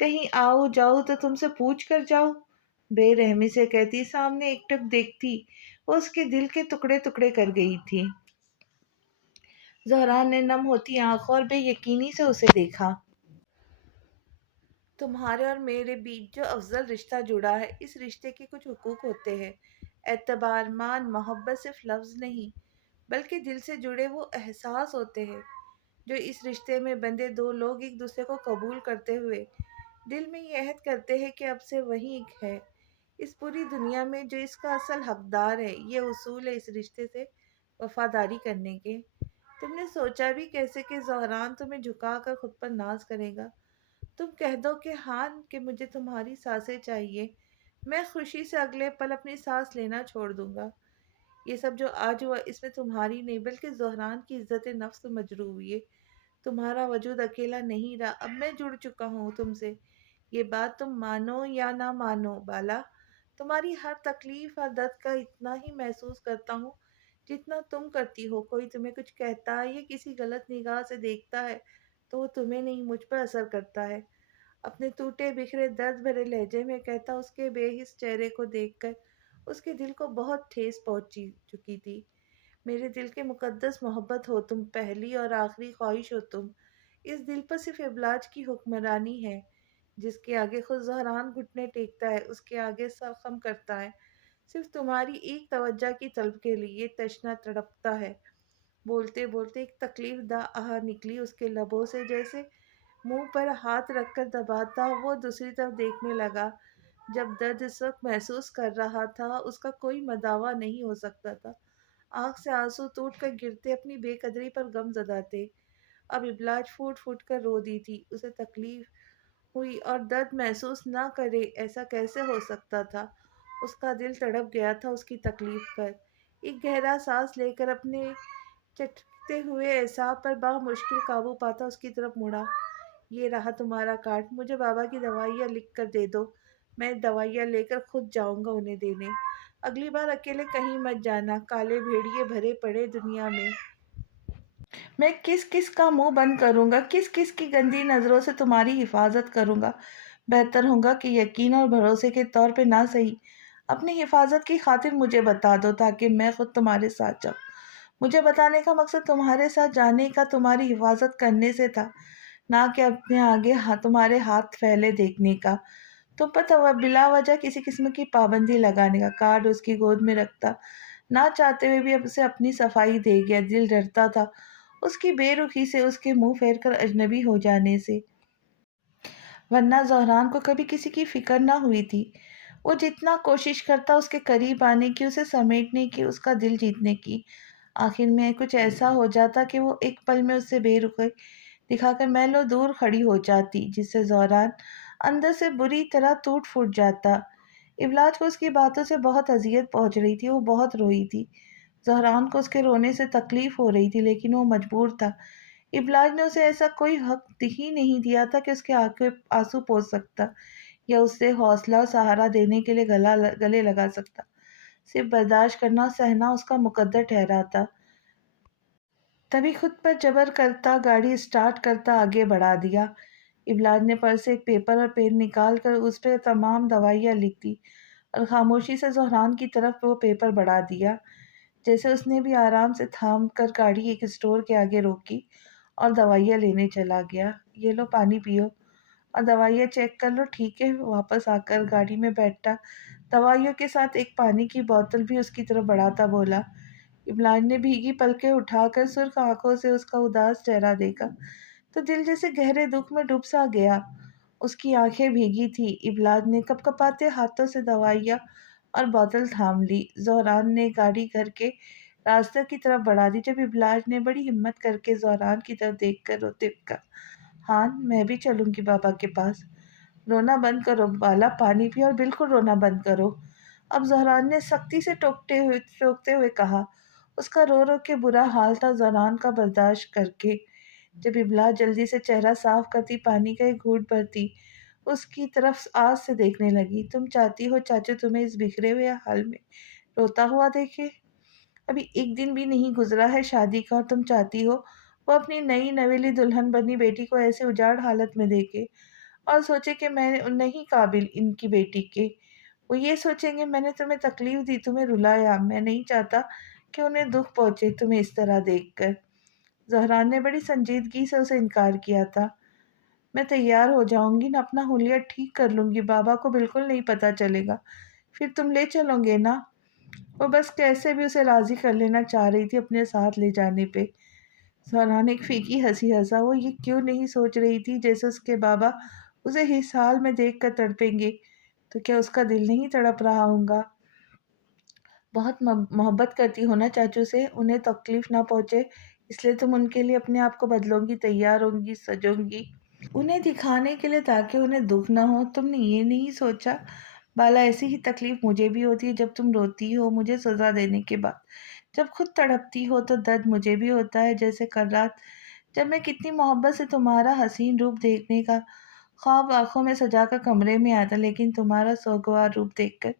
کہیں آؤ جاؤ تو تم سے پوچھ کر جاؤ، بے رحمی سے کہتی سامنے ایک ٹک دیکھتی وہ اس کے دل کے ٹکڑے ٹکڑے کر گئی تھی۔ زہران نے نم ہوتی آنکھوں اور بے یقینی سے اسے دیکھا۔ تمہارے اور میرے بیچ جو افضل رشتہ جڑا ہے، اس رشتے کے کچھ حقوق ہوتے ہیں۔ اعتبار، مان، محبت صرف لفظ نہیں بلکہ دل سے جڑے وہ احساس ہوتے ہیں جو اس رشتے میں بندھے دو لوگ ایک دوسرے کو قبول کرتے ہوئے دل میں یہ عہد کرتے ہیں کہ اب سے وہی ایک ہے اس پوری دنیا میں جو اس کا اصل حقدار ہے۔ یہ اصول ہے اس رشتے سے وفاداری کرنے کے۔ تم نے سوچا بھی کیسے کہ زہران تمہیں جھکا کر خود پر ناز کرے گا؟ تم کہہ دو کہ ہاں کہ مجھے تمہاری سانسیں چاہیے، میں خوشی سے اگلے پل اپنی سانس لینا چھوڑ دوں گا۔ یہ سب جو آج ہوا اس میں تمہاری نہیں بلکہ زہران کی عزت نفس مجروح ہوئی ہے۔ تمہارا وجود اکیلا نہیں رہا، اب میں جڑ چکا ہوں تم سے۔ یہ بات تم مانو یا نہ مانو بالا، تمہاری ہر تکلیف اور درد کا اتنا ہی محسوس کرتا ہوں جتنا تم کرتی ہو۔ کوئی تمہیں کچھ کہتا ہے یا کسی غلط نگاہ سے دیکھتا ہے تو وہ تمہیں نہیں مجھ پر اثر کرتا ہے۔ اپنے ٹوٹے بکھرے درد بھرے لہجے میں کہتا اس کے بے حس چہرے کو دیکھ کر اس کے دل کو بہت ٹھیس پہنچی چکی تھی۔ میرے دل کے مقدس محبت ہو تم، پہلی اور آخری خواہش ہو تم۔ اس دل پر صرف ابلاج کی حکمرانی ہے، جس کے آگے خود زہران گھٹنے ٹیکتا ہے، اس کے آگے سر خم کرتا ہے، صرف تمہاری ایک توجہ کی طلب کے لیے تشنا تڑپتا ہے۔ بولتے بولتے ایک تکلیف دہ آہ نکلی اس کے لبوں سے، جیسے منہ پر ہاتھ رکھ کر دباتا وہ دوسری طرف دیکھنے لگا۔ جب درد اس وقت محسوس کر رہا تھا اس کا کوئی مداوع نہیں ہو سکتا تھا۔ آنکھ سے آنسو ٹوٹ کر گرتے، اپنی بے قدری پر غم زدہ تھے۔ اب ابلاج پھوٹ پھوٹ کر رو دی تھی۔ اسے تکلیف ہوئی اور درد محسوس نہ کرے ایسا کیسے ہو سکتا تھا؟ اس کا دل تڑپ گیا تھا اس کی تکلیف پر۔ ایک گہرا سانس لے کر اپنے چٹکتے ہوئے اعصاب پر مشکل قابو پاتا اس کی طرف مڑا۔ یہ رہا تمہارا کارڈ، مجھے بابا کی دوائیاں لکھ کر دے دو، میں دوائیاں لے کر خود جاؤں گا انہیں دینے۔ اگلی بار اکیلے کہیں مت جانا، کالے بھیڑیے بھرے پڑے دنیا میں کس کس کا منہ بند کروں گا، کس کس کی گندی نظروں سے تمہاری حفاظت کروں گا۔ بہتر ہوگا کہ یقین اور بھروسے کے طور پہ نہ صحیح اپنی حفاظت کی خاطر مجھے بتا دو تاکہ میں خود تمہارے ساتھ جاؤں۔ مجھے بتانے کا مقصد تمہارے ساتھ جانے کا تمہاری حفاظت کرنے سے تھا، نہ کہ اپنے آگے تمہارے ہاتھ پھیلے دیکھنے کا، تم پر بلا وجہ کسی قسم کی پابندی لگانے کا۔ کارڈ اس کی گود میں رکھتا نہ چاہتے ہوئے بھی اب اسے اپنی صفائی دے گیا۔ دل ڈرتا تھا اس کی بے رخی سے، اس کے منہ پھیر کر اجنبی ہو جانے سے، ورنہ زہران کو کبھی کسی کی فکر نہ ہوئی تھی۔ وہ جتنا کوشش کرتا اس کے قریب آنے کی، اسے سمیٹنے کی، اس کا دل جیتنے کی، آخر میں کچھ ایسا ہو جاتا کہ وہ ایک پل میں اس سے بے رخی دکھا کر میلوں دور کھڑی ہو جاتی، جس سے زہران اندر سے بری طرح ٹوٹ پھوٹ جاتا۔ ابلاج کو اس کی باتوں سے بہت اذیت پہنچ رہی تھی، وہ بہت روئی تھی۔ زہران کو اس کے رونے سے تکلیف ہو رہی تھی لیکن وہ مجبور تھا۔ ابلاج نے اسے ایسا کوئی حق ہی نہیں دیا تھا کہ اس کے آنسو پوچھ سکتا یا اسے حوصلہ اور سہارا دینے کے لیے گلے لگا سکتا۔ صرف برداشت کرنا اور سہنا اس کا مقدر ٹھہرا تھا۔ تبھی خود پر جبر کرتا گاڑی اسٹارٹ کرتا آگے بڑھا دیا۔ ابلاج نے پرس سے ایک پیپر اور پین نکال کر اس پہ تمام دوائیاں لکھ دی اور خاموشی سے زہران کی طرف وہ پیپر بڑھا دیا۔ جیسے اس نے بھی آرام سے تھام کر گاڑی ایک اسٹور کے آگے روکی اور دوائیاں لینے چلا گیا۔ یہ لو پانی پیو اور دوائیاں چیک کر لو، ٹھیک ہے؟ واپس آ کر گاڑی میں بیٹھا، دوائیوں کے ساتھ ایک پانی کی بوتل بھی اس کی طرف بڑھاتا بولا۔ ابلاج نے بھیگی پلکیں اٹھا کر سرخ آنکھوں سے اس کا اداس چہرہ دیکھا تو دل جیسے گہرے دکھ میں ڈوب سا گیا۔ اس کی آنکھیں بھیگی تھی۔ ابلاج نے کپ کپاتے ہاتھوں سے دوائیاں اور بوتل تھام لی۔ زہران نے گاڑی گھر کے راستے کی طرف بڑھا دی۔ جب ابلاج نے بڑی ہمت کر کے زہران کی طرف دیکھ کر روتے ہوئے کہا، ہاں میں بھی چلوں گی بابا کے پاس۔ رونا بند کرو بالا، پانی پیو اور بالکل رونا بند کرو۔ اب زہران نے سختی سے ٹوکتے ہوئے کہا۔ اس کا رو رو کے برا حال تھا زہران کا برداشت کر کے۔ جب ابلاج جلدی سے چہرہ صاف کرتی، پانی کا ایک گھونٹ بھرتی، اس کی طرف آس سے دیکھنے لگی۔ تم چاہتی ہو چاچو تمہیں اس بکھرے ہوئے حال میں روتا ہوا دیکھے؟ ابھی ایک دن بھی نہیں گزرا ہے شادی کا اور تم چاہتی ہو وہ اپنی نئی نویلی دلہن بنی بیٹی کو ایسے اجاڑ حالت میں دیکھے؟ اور سوچے کہ میں نہیں قابل ان کی بیٹی کے۔ وہ یہ سوچیں گے میں نے تمہیں تکلیف دی، تمہیں رلایا، میں نہیں چاہتا کہ انہیں دکھ پہنچے تمہیں اس طرح دیکھ کر۔ زہران نے بڑی سنجیدگی سے اسے انکار کیا تھا۔ میں تیار ہو جاؤں گی نہ، اپنا حلیہ ٹھیک کر لوں گی، بابا کو بالکل نہیں پتہ چلے گا، پھر تم لے چلو گے نا۔ وہ بس کیسے بھی اسے راضی کر لینا چاہ رہی تھی اپنے ساتھ لے جانے پہ۔ زہرا نے ایک پھیکی ہنسی ہنسا۔ وہ یہ کیوں نہیں سوچ رہی تھی جیسے اس کے بابا اسے اس حال میں دیکھ کر تڑپیں گے تو کیا اس کا دل نہیں تڑپ رہا ہوگا؟ بہت محبت کرتی ہو نا چاچو سے، انہیں تکلیف نہ پہنچے اس لیے تم ان کے لیے اپنے آپ کو بدلو گی، تیار ہوں گی، سجوں گی، انہیں دکھانے کے لیے تاکہ انہیں دکھ نہ ہو۔ تم نے یہ نہیں سوچا بالا ایسی ہی تکلیف مجھے بھی ہوتی ہے جب تم روتی ہو مجھے سزا دینے کے بعد، جب خود تڑپتی ہو تو درد مجھے بھی ہوتا ہے، جیسے کل رات جب میں کتنی محبت سے تمہارا حسین روپ دیکھنے کا خواب آنکھوں میں سجا کر کمرے میں آتا، لیکن تمہارا سوگوار روپ دیکھ کر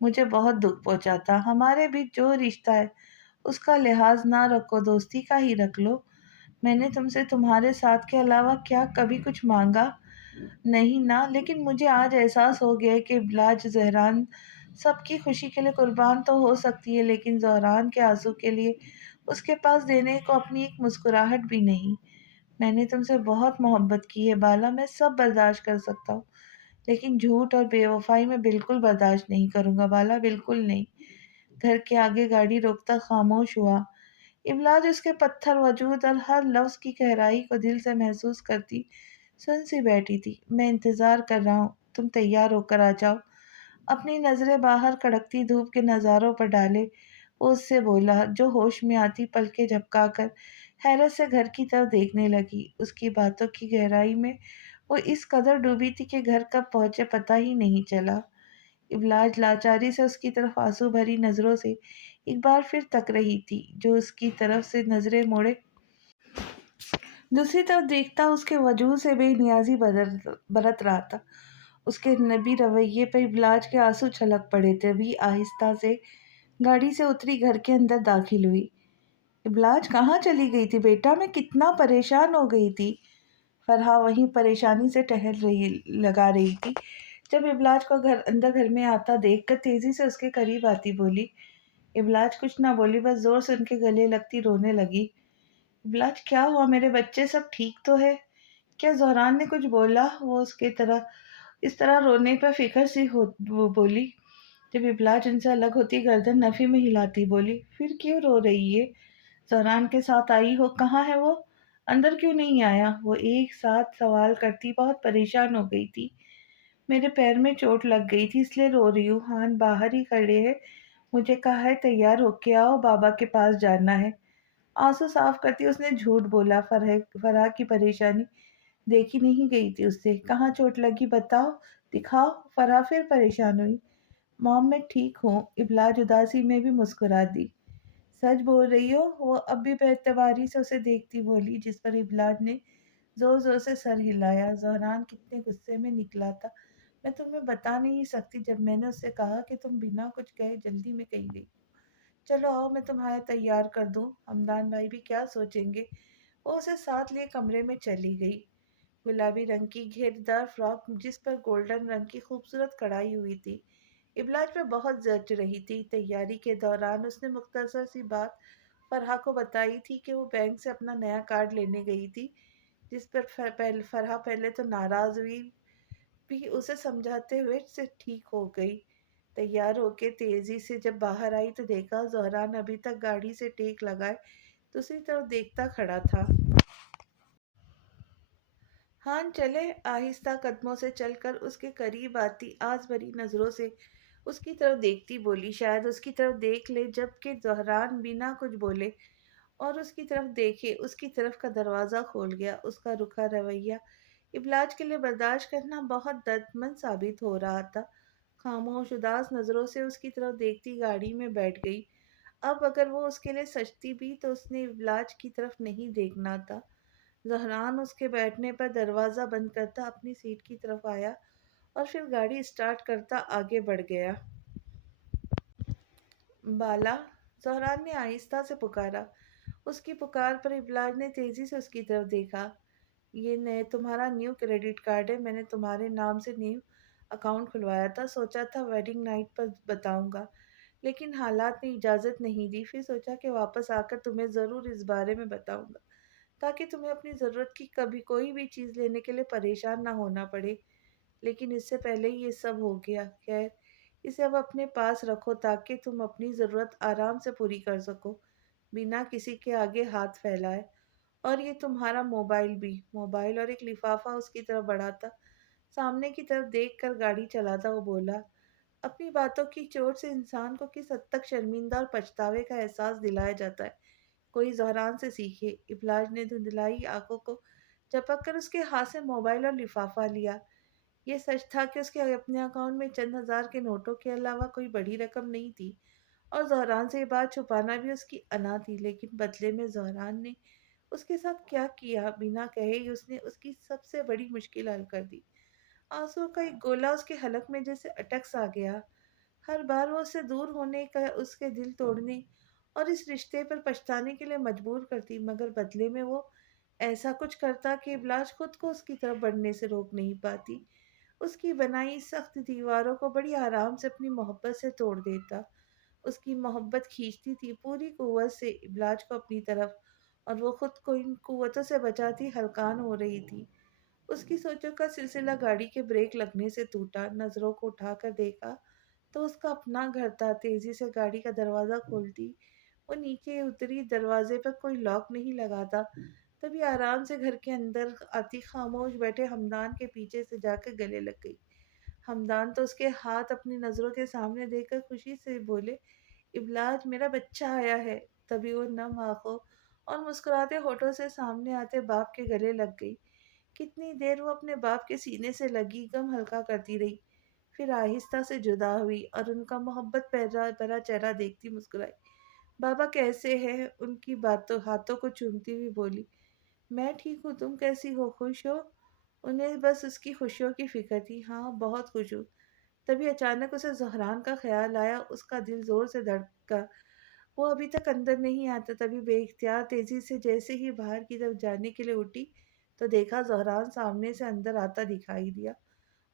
مجھے بہت دکھ پہنچاتا۔ ہمارے بیچ جو رشتہ ہے اس کا لحاظ نہ رکھو، دوستی کا ہی رکھ لو۔ میں نے تم سے تمہارے ساتھ کے علاوہ کیا کبھی کچھ مانگا؟ نہیں نا، لیکن مجھے آج احساس ہو گیا کہ ابلاج زہران سب کی خوشی کے لیے قربان تو ہو سکتی ہے، لیکن زہران کے آنسو کے لیے اس کے پاس دینے کو اپنی ایک مسکراہٹ بھی نہیں۔ میں نے تم سے بہت محبت کی ہے بالا، میں سب برداشت کر سکتا ہوں، لیکن جھوٹ اور بے وفائی میں بالکل برداشت نہیں کروں گا بالا، بالکل نہیں۔ گھر کے آگے گاڑی روکتا خاموش ہوا۔ ابلاج اس کے پتھر وجود اور ہر لفظ کی گہرائی کو دل سے محسوس کرتی سن سی بیٹھی تھی۔ میں انتظار کر رہا ہوں، تم تیار ہو کر آ جاؤ۔ اپنی نظریں باہر کڑکتی دھوپ کے نظاروں پر ڈالے وہ اس سے بولا، جو ہوش میں آتی پلکیں جھپکا کر حیرت سے گھر کی طرف دیکھنے لگی۔ اس کی باتوں کی گہرائی میں وہ اس قدر ڈوبی تھی کہ گھر کب پہنچے پتہ ہی نہیں چلا۔ ابلاج لاچاری سے اس کی طرف آنسو بھری نظروں سے ایک بار پھر تک رہی تھی۔ جو اس کی طرف سے نظریں موڑے دوسری طرف دیکھتا اس کے وجود سے بے نیازی برت رہا تھا۔ اس کے نبی رویے پر ابلاج کے آنسو چھلک پڑے تھے۔ بھی آہستہ سے گاڑی سے اتری، گھر کے اندر داخل ہوئی۔ ابلاج کہاں چلی گئی تھی بیٹا؟ میں کتنا پریشان ہو گئی تھی۔ فرحہ وہیں پریشانی سے لگا رہی تھی جب ابلاج کو گھر میں آتا دیکھ کر تیزی سے اس کے قریب آتی بولی۔ ابلاج کچھ نہ بولی، بس زور سے ان کے گلے لگتی رونے لگی۔ ابلاج کیا ہوا میرے بچے، سب ٹھیک تو ہے؟ کیا زہران نے کچھ بولا؟ وہ اس طرح رونے پر فکر سی وہ بولی۔ جب ابلاج ان سے الگ ہوتی گردن نفی میں ہلاتی بولی، پھر کیوں رو رہی ہے؟ زہران کے ساتھ آئی ہو، کہاں ہے وہ؟ اندر کیوں نہیں آیا؟ وہ ایک ساتھ سوال کرتی بہت پریشان ہو گئی تھی۔ میرے پیر میں چوٹ لگ گئی تھی اس لیے رو رہی ہوں، ہان باہر ہی کھڑے ہیں، مجھے کہا ہے تیار ہو کے آؤ، بابا کے پاس جانا ہے۔ آنسو صاف کرتی اس نے جھوٹ بولا۔ فرح کی پریشانی دیکھی نہیں گئی تھی اس سے۔ کہاں چوٹ لگی بتاؤ، دکھاؤ۔ فرح پھر پریشان ہوئی۔ مام میں ٹھیک ہوں، ابلاج اداسی میں بھی مسکرا دی۔ سچ بول رہی ہو؟ وہ اب بھی بے اعتباری سے اسے دیکھتی بولی، جس پر ابلاج نے زور زور سے سر ہلایا۔ زہران کتنے غصے میں نکلا تھا میں تمہیں بتا نہیں سکتی جب میں نے اس سے کہا کہ تم بنا کچھ کہے جلدی میں کہیں گئی۔ چلو آؤ میں تمہارا تیار کر دوں، ہمدان بھائی بھی کیا سوچیں گے۔ وہ اسے ساتھ لیے کمرے میں چلی گئی۔ گلابی رنگ کی گھیرے دار فراک جس پر گولڈن رنگ کی خوبصورت کڑھائی ہوئی تھی ابلاج پہ بہت جچ رہی تھی۔ تیاری کے دوران اس نے مختصر سی بات فرحہ کو بتائی تھی کہ وہ بینک سے اپنا نیا کارڈ لینے گئی تھی، جس پر فرحہ پہلے تو ناراض ہوئی، بھی اسے سمجھاتے ہوئے سے ٹھیک ہو گئی۔ تیار ہو کے تیزی سے جب باہر آئی تو دیکھا زہران ابھی تک گاڑی سے ٹیک لگائے دوسری طرف دیکھتا کھڑا تھا۔ ہان چلے، آہستہ قدموں سے چل کر اس کے قریب آتی آس بھری نظروں سے اس کی طرف دیکھتی بولی، شاید اس کی طرف دیکھ لے جب کہ زہران بنا کچھ بولے اور اس کی طرف دیکھے۔ اس کی طرف کا دروازہ کھول گیا۔ اس کا رکھا رویہ ابلاج کے لیے برداشت کرنا بہت دردمند ثابت ہو رہا تھا۔ خاموش اداس نظروں سے اس کی طرف دیکھتی گاڑی میں بیٹھ گئی۔ اب اگر وہ اس کے لیے سچتی بھی تو اس نے ابلاج کی طرف نہیں دیکھنا تھا۔ زہران اس کے بیٹھنے پر دروازہ بند کرتا اپنی سیٹ کی طرف آیا اور پھر گاڑی اسٹارٹ کرتا آگے بڑھ گیا۔ بالا، زہران نے آہستہ سے پکارا۔ اس کی پکار پر ابلاج نے تیزی سے اس کی طرف دیکھا۔ یہ نئے تمہارا نیو کریڈٹ کارڈ ہے، میں نے تمہارے نام سے نیو اکاؤنٹ کھلوایا تھا، سوچا تھا ویڈنگ نائٹ پر بتاؤں گا، لیکن حالات نے اجازت نہیں دی، پھر سوچا کہ واپس آ کر تمہیں ضرور اس بارے میں بتاؤں گا تاکہ تمہیں اپنی ضرورت کی کبھی کوئی بھی چیز لینے کے لیے پریشان نہ ہونا پڑے۔ لیکن اس سے پہلے ہی یہ سب ہو گیا، خیر اسے اب اپنے پاس رکھو تاکہ تم اپنی ضرورت آرام سے پوری کر سکو بنا کسی کے آگے ہاتھ پھیلائے۔ اور یہ تمہارا موبائل بھی، موبائل اور ایک لفافہ اس کی طرف بڑھا تھا، سامنے کی طرف دیکھ کر گاڑی چلاتا وہ بولا، اپنی باتوں کی چوٹ سے انسان کو کس حد تک شرمندہ اور پچھتاوے کا احساس دلایا جاتا ہے، کوئی زہران سے سیکھے۔ ابلاج نے دھندلائی آنکھوں کو جھپک کر اس کے ہاتھ سے موبائل اور لفافہ لیا۔ یہ سچ تھا کہ اس کے اپنے اکاؤنٹ میں چند ہزار کے نوٹوں کے علاوہ کوئی بڑی رقم نہیں تھی، اور زہران سے یہ بات چھپانا بھی اس کی انا تھی، لیکن بدلے میں زہران نے اس کے ساتھ کیا کیا، بنا کہے ہی اس نے اس کی سب سے بڑی مشکل حل کر دی۔ آنسو کا ایک گولا اس کے حلق میں جیسے اٹک سا گیا۔ ہر بار وہ اس سے دور ہونے کا اس کے دل توڑنے اور اس رشتے پر پچھتانے کے لیے مجبور کرتی، مگر بدلے میں وہ ایسا کچھ کرتا کہ ابلاج خود کو اس کی طرف بڑھنے سے روک نہیں پاتی، اس کی بنائی سخت دیواروں کو بڑی آرام سے اپنی محبت سے توڑ دیتا۔ اس کی محبت کھینچتی تھی پوری قوت سے ابلاج کو اپنی طرف، اور وہ خود کو ان قوتوں سے بچاتی ہلکان ہو رہی تھی۔ اس کی سوچوں کا سلسلہ گاڑی کے بریک لگنے سے ٹوٹا، نظروں کو اٹھا کر دیکھا تو اس کا اپنا گھر تھا۔ تیزی سے گاڑی کا دروازہ کھولتی وہ نیچے اتری، دروازے پر کوئی لاک نہیں لگا تھا، تبھی آرام سے گھر کے اندر آتی خاموش بیٹھے ہمدان کے پیچھے سے جا کر گلے لگ گئی۔ ہمدان تو اس کے ہاتھ اپنی نظروں کے سامنے دیکھ کر خوشی سے بولے، ابلاج میرا بچہ آیا ہے۔ تبھی وہ نم آنکھوں اور مسکراتے ہونٹوں سے سامنے آتے باپ کے گلے لگ گئی۔ کتنی دیر وہ اپنے باپ کے سینے سے لگی غم ہلکا کرتی رہی، پھر آہستہ سے جدا ہوئی اور ان کا محبت بھرا چہرہ دیکھتی مسکرائی۔ بابا کیسے ہیں؟ ان کی باتوں ہاتھوں کو چومتی ہوئی بولی، میں ٹھیک ہوں، تم کیسی ہو؟ خوش ہو؟ انہیں بس اس کی خوشیوں کی فکر تھی۔ ہاں بہت خوش ہوں۔ تبھی اچانک اسے زہران کا خیال آیا، اس کا دل زور سے دھڑکا، وہ ابھی تک اندر نہیں آتا، تبھی بے اختیار تیزی سے جیسے ہی باہر کی طرف جانے کے لیے اٹھی تو دیکھا زہران سامنے سے اندر آتا دکھائی دیا۔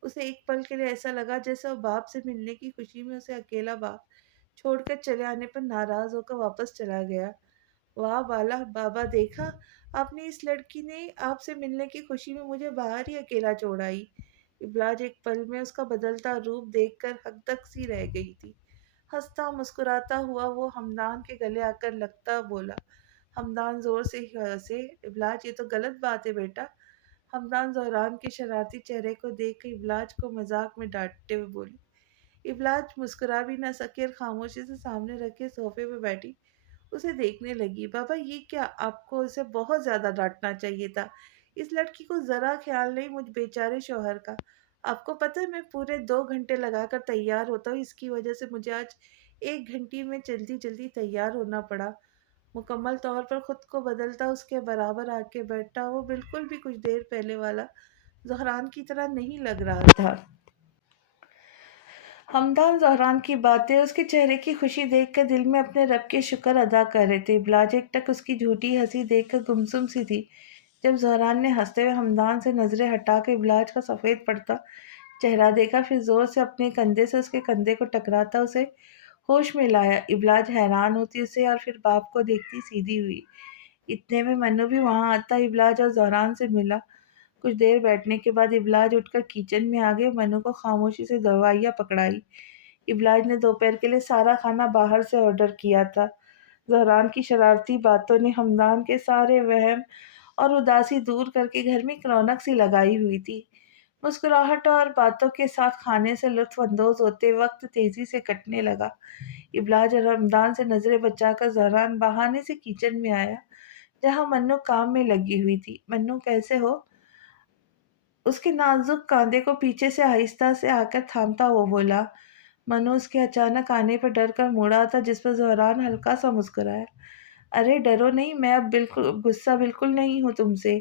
اسے ایک پل کے لیے ایسا لگا جیسے وہ باپ سے ملنے کی خوشی میں اسے اکیلا باپ چھوڑ کر چلے آنے پر ناراض ہو کر واپس چلا گیا۔ واہ بالا، بابا دیکھا آپ نے، اس لڑکی نے آپ سے ملنے کی خوشی میں مجھے باہر ہی اکیلا چھوڑ آئی۔ ابلاج ایک پل میں اس کا بدلتا روپ دیکھ کر ہک سی رہ گئی تھی۔ ہنستا مسکراتا ہوا وہ ہمدان کے گلے آ کر لگتا بولا۔ ہمدان زور سے ہنسے۔ ابلاج یہ تو غلط بات ہے بیٹا۔ ہمدان زہران کے شرارتی چہرے کو دیکھ کر ابلاج کو مذاق میں ڈانٹتے ہوئے بولی۔ ابلاج مسکرا بھی نہ سکی اور خاموشی سے سامنے رکھے صوفے پہ بیٹھی اسے دیکھنے لگی۔ بابا یہ کیا، آپ کو اسے بہت زیادہ ڈانٹنا چاہیے تھا، اس لڑکی کو ذرا خیال نہیں مجھ بیچارے شوہر کا۔ آپ کو پتہ ہے میں پورے 2 گھنٹے لگا کر تیار ہوتا ہوں، اس کی وجہ سے مجھے آج 1 گھنٹے میں جلدی جلدی تیار ہونا پڑا۔ مکمل طور پر خود کو بدلتا اس کے برابر آ کے بیٹھا، وہ بالکل بھی کچھ دیر پہلے والا زہران کی طرح نہیں لگ رہا تھا۔ ہمدان زہران کی باتیں، اس کے چہرے کی خوشی دیکھ کر دل میں اپنے رب کے شکر ادا کر رہے تھے۔ ابلاج ایک ٹک اس کی جھوٹی ہنسی دیکھ کر گمسم سی تھی۔ جب زہران نے ہنستے ہوئے ہمدان سے نظریں ہٹا کر ابلاج کا سفید پڑتا چہرہ دیکھا، پھر زور سے اپنے کندھے سے اس کے کندھے کو ٹکراتا اسے ہوش میں لایا۔ ابلاج حیران ہوتی اسے اور پھر باپ کو دیکھتی سیدھی ہوئی۔ اتنے میں منو بھی وہاں آتا ابلاج اور زہران سے ملا۔ کچھ دیر بیٹھنے کے بعد ابلاج اٹھ کر کچن میں آگئے، منو کو خاموشی سے دوائیاں پکڑائی۔ ابلاج نے دوپہر کے لیے سارا کھانا باہر سے آرڈر کیا تھا۔ زہران کی شرارتی باتوں نے ہمدان کے سارے وہم اور اداسی دور کر کے گھر میں ایک رونق سی لگائی ہوئی تھی۔ مسکراہٹوں اور باتوں کے ساتھ کھانے سے لطف اندوز ہوتے وقت تیزی سے کٹنے لگا۔ ابلاج اور ہمدان سے نظریں بچا کر زہران بہانے سے کچن میں آیا جہاں منو کام میں لگی ہوئی تھی۔ منو کیسے ہو؟ اس کے نازک کاندھے کو پیچھے سے آہستہ سے آ کر تھامتا وہ بولا۔ منو اس کے اچانک آنے پر ڈر کر مڑا تھا، جس پر زہران ہلکا سا مسکرایا۔ ارے ڈرو نہیں، میں اب غصہ بالکل نہیں ہوں تم سے،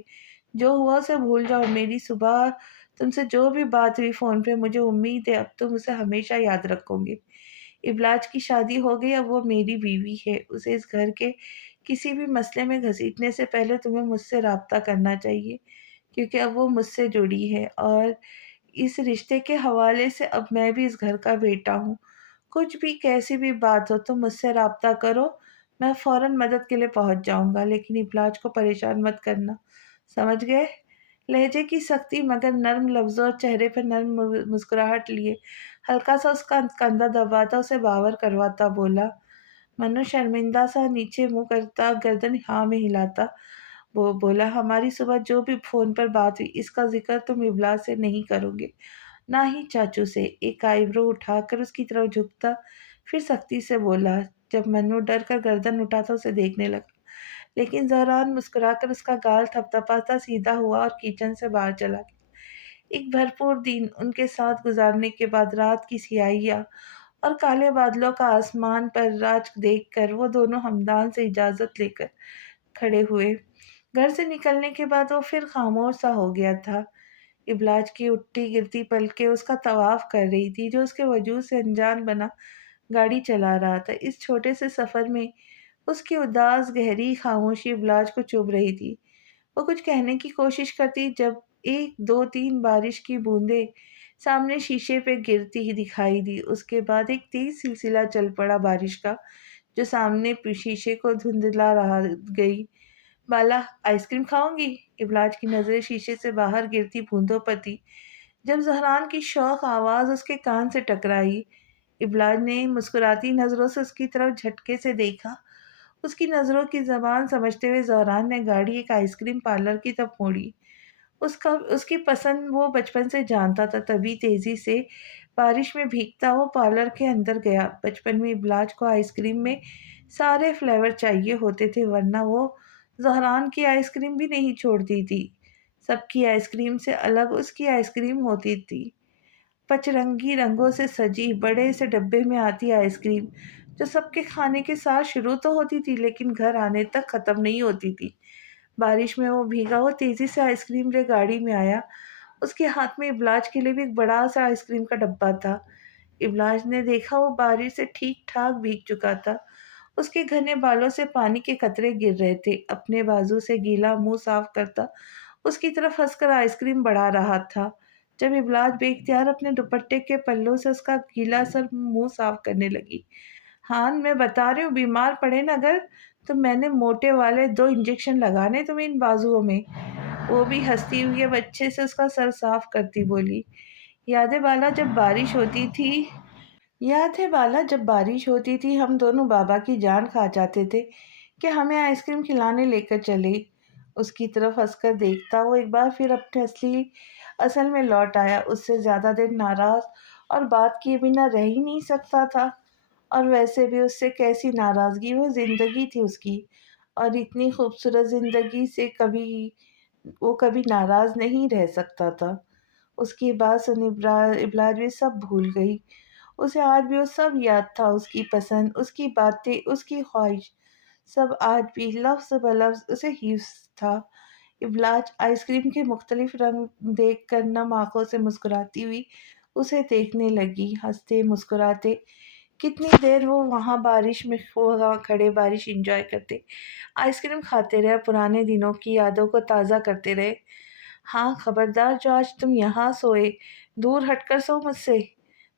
جو ہوا اسے بھول جاؤ۔ میری صبح تم سے جو بھی بات ہوئی فون پہ، مجھے امید ہے اب تم اسے ہمیشہ یاد رکھو گے۔ ابلاج کی شادی ہو گئی، اب وہ میری بیوی ہے، اسے اس گھر کے کسی بھی مسئلے میں گھسیٹنے سے پہلے تمہیں مجھ سے رابطہ کرنا چاہیے، کیونکہ اب وہ مجھ سے جڑی ہے اور اس رشتے کے حوالے سے اب میں بھی اس گھر کا بیٹا ہوں۔ کچھ بھی کیسی بھی بات ہو تو مجھ سے رابطہ کرو، میں فوراً مدد کے لیے پہنچ جاؤں گا، لیکن ابلاج کو پریشان مت کرنا، سمجھ گئے؟ لہجے کی سختی مگر نرم لفظوں اور چہرے پر نرم مسکراہٹ لیے ہلکا سا اس کا کندھا دباتا اسے باور کرواتا بولا۔ منو شرمندہ سا نیچے منہ کرتا گردن ہاں میں ہلاتا وہ بولا، ہماری صبح جو بھی فون پر بات ہوئی اس کا ذکر تم ابلا سے نہیں کرو گے، نہ ہی چاچو سے۔ ایک آئیبرو اٹھا کر اس کی طرف جھکتا، پھر سختی سے بولا۔ جب منو ڈر کر گردن اٹھاتا اسے دیکھنے لگا، لیکن زہران مسکرا کر اس کا گال تھپتھپاتا سیدھا ہوا اور کچن سے باہر چلا گیا۔ ایک بھرپور دن ان کے ساتھ گزارنے کے بعد رات کی سیاہیاں اور کالے بادلوں کا آسمان پر راج دیکھ کر وہ دونوں ہمدان سے اجازت لے کر کھڑے ہوئے۔ گھر سے نکلنے کے بعد وہ پھر خاموش سا ہو گیا تھا۔ ابلاج کی اٹھتی گرتی پلکیں اس کا طواف کر رہی تھی جو اس کے وجود سے انجان بنا گاڑی چلا رہا تھا۔ اس چھوٹے سے سفر میں اس کی اداس گہری خاموشی ابلاج کو چبھ رہی تھی۔ وہ کچھ کہنے کی کوشش کرتی جب ایک دو تین بارش کی بوندیں سامنے شیشے پہ گرتی ہی دکھائی دی۔ اس کے بعد ایک تیز سلسلہ چل پڑا بارش کا جو سامنے شیشے کو دھندلا رہا گئی۔ بالا، آئس کریم کھاؤں گی؟ ابلاج کی نظریں شیشے سے باہر گرتی بوندوں پر تھی جب زہران کی شوق آواز اس کے کان سے ٹکرائی۔ ابلاج نے مسکراتی نظروں سے اس کی طرف جھٹکے سے دیکھا۔ اس کی نظروں کی زبان سمجھتے ہوئے زہران نے گاڑی ایک آئس کریم پارلر کی طرف موڑی۔ اس کی پسند وہ بچپن سے جانتا تھا، تبھی تیزی سے بارش میں بھیگتا وہ پارلر کے اندر گیا۔ بچپن میں ابلاج کو آئس کریم میں سارے فلیور چاہیے ہوتے تھے، ورنہ وہ زہران کی آئس کریم بھی نہیں چھوڑتی تھی۔ سب کی آئس کریم سے الگ اس کی آئس کریم ہوتی تھی، پچ رنگی رنگوں سے سجی بڑے سے ڈبے میں آتی آئس کریم جو سب کے کھانے کے ساتھ شروع تو ہوتی تھی لیکن گھر آنے تک ختم نہیں ہوتی تھی۔ بارش میں وہ بھیگا وہ تیزی سے آئس کریم لے گاڑی میں آیا۔ اس کے ہاتھ میں ابلاج کے لیے بھی ایک بڑا سا آئس کریم کا ڈبہ تھا۔ ابلاج نے دیکھا وہ بارش سے ٹھیک ٹھاک بھیگ چکا تھا، اس کے گھنے بالوں سے پانی کے قطرے گر رہے تھے۔ اپنے بازو سے گیلا منہ صاف کرتا اس کی طرف ہنس کر آئس کریم بڑھا رہا تھا جب ابلاج بے اختیار اپنے دوپٹے کے پلوں سے اس کا گیلا سر منہ صاف کرنے لگی۔ ہاں میں بتا رہی ہوں، بیمار پڑے نا اگر تو میں نے موٹے والے 2 انجیکشن لگانے تمہیں ان بازوؤں میں۔ وہ بھی ہنستی ہوئی اب اچھے سے اس کا سر صاف کرتی بولی، یاد ہے بالا جب بارش ہوتی تھی ہم دونوں بابا کی جان کھا جاتے تھے کہ ہمیں آئس کریم کھلانے لے کر چلے۔ اس کی طرف ہنس کر دیکھتا وہ ایک بار پھر اپنے اصل میں لوٹ آیا۔ اس سے زیادہ دیر ناراض اور بات کیے بنا رہ ہی نہیں سکتا تھا، اور ویسے بھی اس سے کیسی ناراضگی، وہ زندگی تھی اس کی، اور اتنی خوبصورت زندگی سے کبھی ناراض نہیں رہ سکتا تھا۔ اس کی بات سن ابلاج بھی سب بھول گئی۔ اسے آج بھی وہ سب یاد تھا، اس کی پسند، اس کی باتیں، اس کی خواہش، سب آج بھی لفظ بلفظ اسے حفظ تھا۔ ابلاج آئس کریم کے مختلف رنگ دیکھ کر نم آنکھوں سے مسکراتی ہوئی اسے دیکھنے لگی، ہنستے مسکراتے۔ کتنی دیر وہ وہاں کھڑے بارش انجوائے کرتے، آئس کریم کھاتے رہے، پرانے دنوں کی یادوں کو تازہ کرتے رہے۔ ہاں خبردار، جو آج تم یہاں سوئے دور ہٹ کر سو مجھ سے،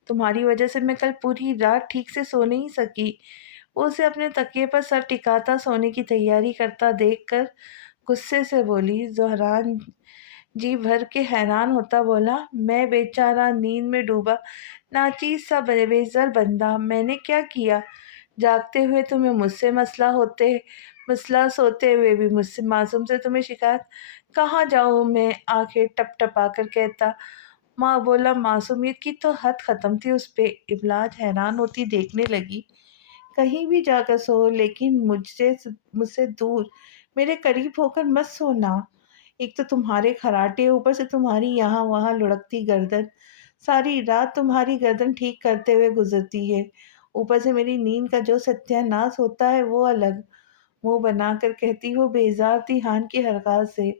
تمہاری وجہ سے میں کل پوری رات ٹھیک سے سو نہیں سکی۔ وہ اسے اپنے تکیے پر سر ٹکاتا سونے کی تیاری کرتا دیکھ کر غصے سے بولی۔ زہران جی بھر کے حیران ہوتا بولا، میں بیچارہ نیند میں ڈوبا ناچیز سا بے زر بندہ، میں نے کیا کیا؟ جاگتے ہوئے تمہیں مجھ سے مسئلہ سوتے ہوئے بھی مجھ سے معصوم سے تمہیں شکایت، کہاں جاؤں میں؟ آنکھیں ٹپ ٹپا کر کہتا ماں بولا۔ معصومیت کی تو حد ختم تھی اس پہ۔ ابلاج حیران ہوتی دیکھنے لگی، کہیں بھی جا کر سو لیکن مجھ سے دور، میرے قریب ہو کر مت سونا۔ ایک تو تمہارے خراٹے، اوپر سے تمہاری یہاں وہاں لڑکتی گردن، ساری رات تمہاری گردن ٹھیک کرتے ہوئے گزرتی ہے، اوپر سے میری نیند کا جو ستیہ ناش ہوتا ہے وہ الگ۔ منہ بنا کر کہتی ہو بیزار تھی ہان کی حرکات سے،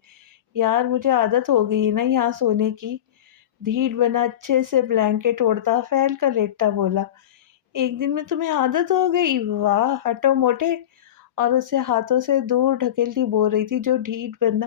یار مجھے عادت ہو گئی ہے نا یہاں سونے کی۔ ڈھیٹ بنا اچھے سے بلینکٹ اوڑھتا پھیل کر لیٹتا بولا، ایک دن میں تمہیں عادت ہو گئی؟ واہ ہٹو موٹے، اور اسے ہاتھوں سے دور ڈھکیلتی بول رہی تھی، جو ڈھیٹ بنا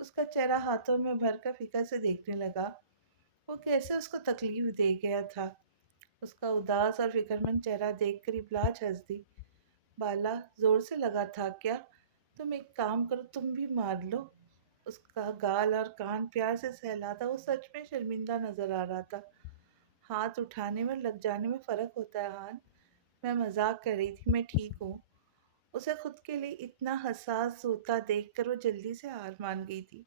اس کا چہرہ ہاتھوں میں بھر کر فکر سے دیکھنے لگا۔ وہ کیسے اس کو تکلیف دے گیا تھا۔ اس کا اداس اور فکر مند چہرہ دیکھ کر ابلاج ہنس دی۔ بالا زور سے لگا تھا کیا؟ تم ایک کام کرو، تم بھی مار لو۔ اس کا گال اور کان پیار سے سہلاتا، وہ سچ میں شرمندہ نظر آ رہا تھا۔ ہاتھ اٹھانے میں لگ جانے میں فرق ہوتا ہے ہان، میں مذاق کر رہی تھی، میں ٹھیک ہوں۔ اسے خود کے لیے اتنا حساس ہوتا دیکھ کر وہ جلدی سے ہار مان گئی تھی۔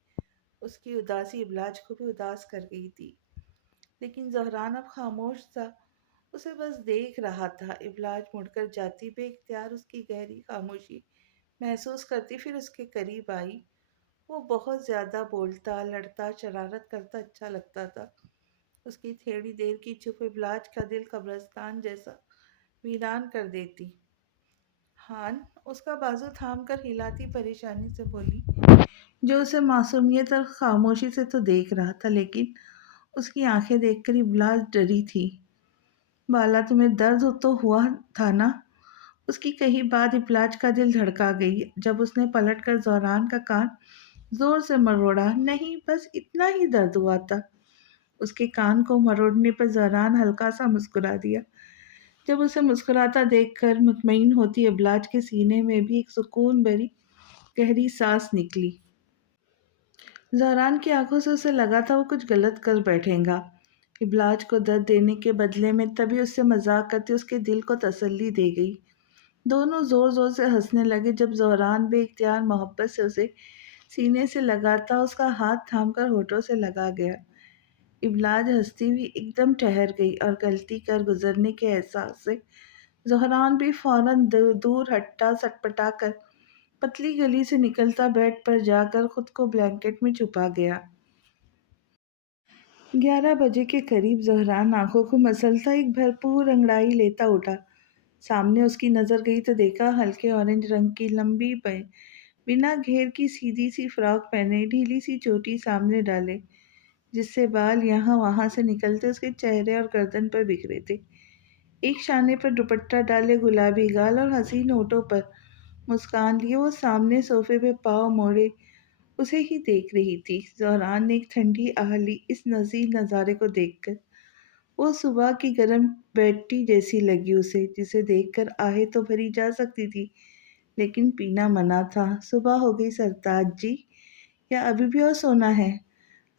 اس کی اداسی ابلاج کو بھی اداس کر گئی تھی، لیکن زہران اب خاموش تھا، اسے بس دیکھ رہا تھا۔ ابلاج مڑ کر جاتی، بے اختیار اس کی گہری خاموشی محسوس کرتی، پھر اس کے قریب آئی۔ وہ بہت زیادہ بولتا، لڑتا، شرارت کرتا اچھا لگتا تھا۔ اس کی تھوڑی دیر کی چپ ابلاج کا دل قبرستان جیسا ویران کر دیتی۔ ہان اس کا بازو تھام کر ہلاتی پریشانی سے بولی، جو اسے معصومیت اور خاموشی سے تو دیکھ رہا تھا، لیکن اس کی آنکھیں دیکھ کر ابلاج ڈری تھی۔ بالا تمہیں درد تو ہوا تھا نا؟ اس کی کہی بات ابلاج کا دل دھڑکا گئی جب اس نے پلٹ کر زہران کا کان زور سے مروڑا۔ نہیں، بس اتنا ہی درد ہوا تھا۔ اس کے کان کو مروڑنے پر زہران ہلکا سا مسکرا دیا۔ جب اسے مسکراتا دیکھ کر مطمئن ہوتی ابلاج کے سینے میں بھی ایک سکون بھری گہری سانس نکلی۔ زہران کی آنکھوں سے اسے لگا تھا وہ کچھ غلط کر بیٹھے گا۔ ابلاج کو درد دینے کے بدلے میں تبھی اس سے مذاق کرتی اس کے دل کو تسلی دے گئی۔ دونوں زور زور سے ہنسنے لگے جب زہران بے اختیار محبت سے اسے سینے سے لگاتا اس کا ہاتھ تھام کر ہونٹوں سے لگا گیا۔ ابلاج ہنستی ہوئی ایک دم ٹھہر گئی اور غلطی کر گزرنے کے احساس سے زہران بھی فوراً دور ہٹا سٹپٹا کر پتلی گلی سے نکلتا بیڈ پر جا کر خود کو بلینکٹ میں چھپا گیا۔ 11 بجے کے قریب زہران آنکھوں کو مسلتا ایک بھرپور انگڑائی لیتا اٹھا۔ سامنے اس کی نظر گئی تو دیکھا ہلکے اورنج رنگ کی لمبی بنا گھیر کی سیدھی سی فراک پہنے، ڈھیلی سی چوٹی سامنے ڈالے، جس سے بال یہاں وہاں سے نکلتے اس کے چہرے اور گردن پر بکھرے تھے۔ ایک شانے پر دوپٹہ ڈالے، گلابی گال اور حسین ہونٹوں پر مسکان لیے وہ سامنے صوفے پہ پاؤں موڑے اسے ہی دیکھ رہی تھی۔ زہران نے ایک ٹھنڈی آہ لی اس نظیر نظارے کو دیکھ کر۔ وہ صبح کی گرم بیٹی جیسی لگی اسے، جسے دیکھ کر آہیں تو بھری جا سکتی تھی، لیکن پینا منع تھا۔ صبح ہو گئی سرتاج جی، یا ابھی بھی اور سونا ہے؟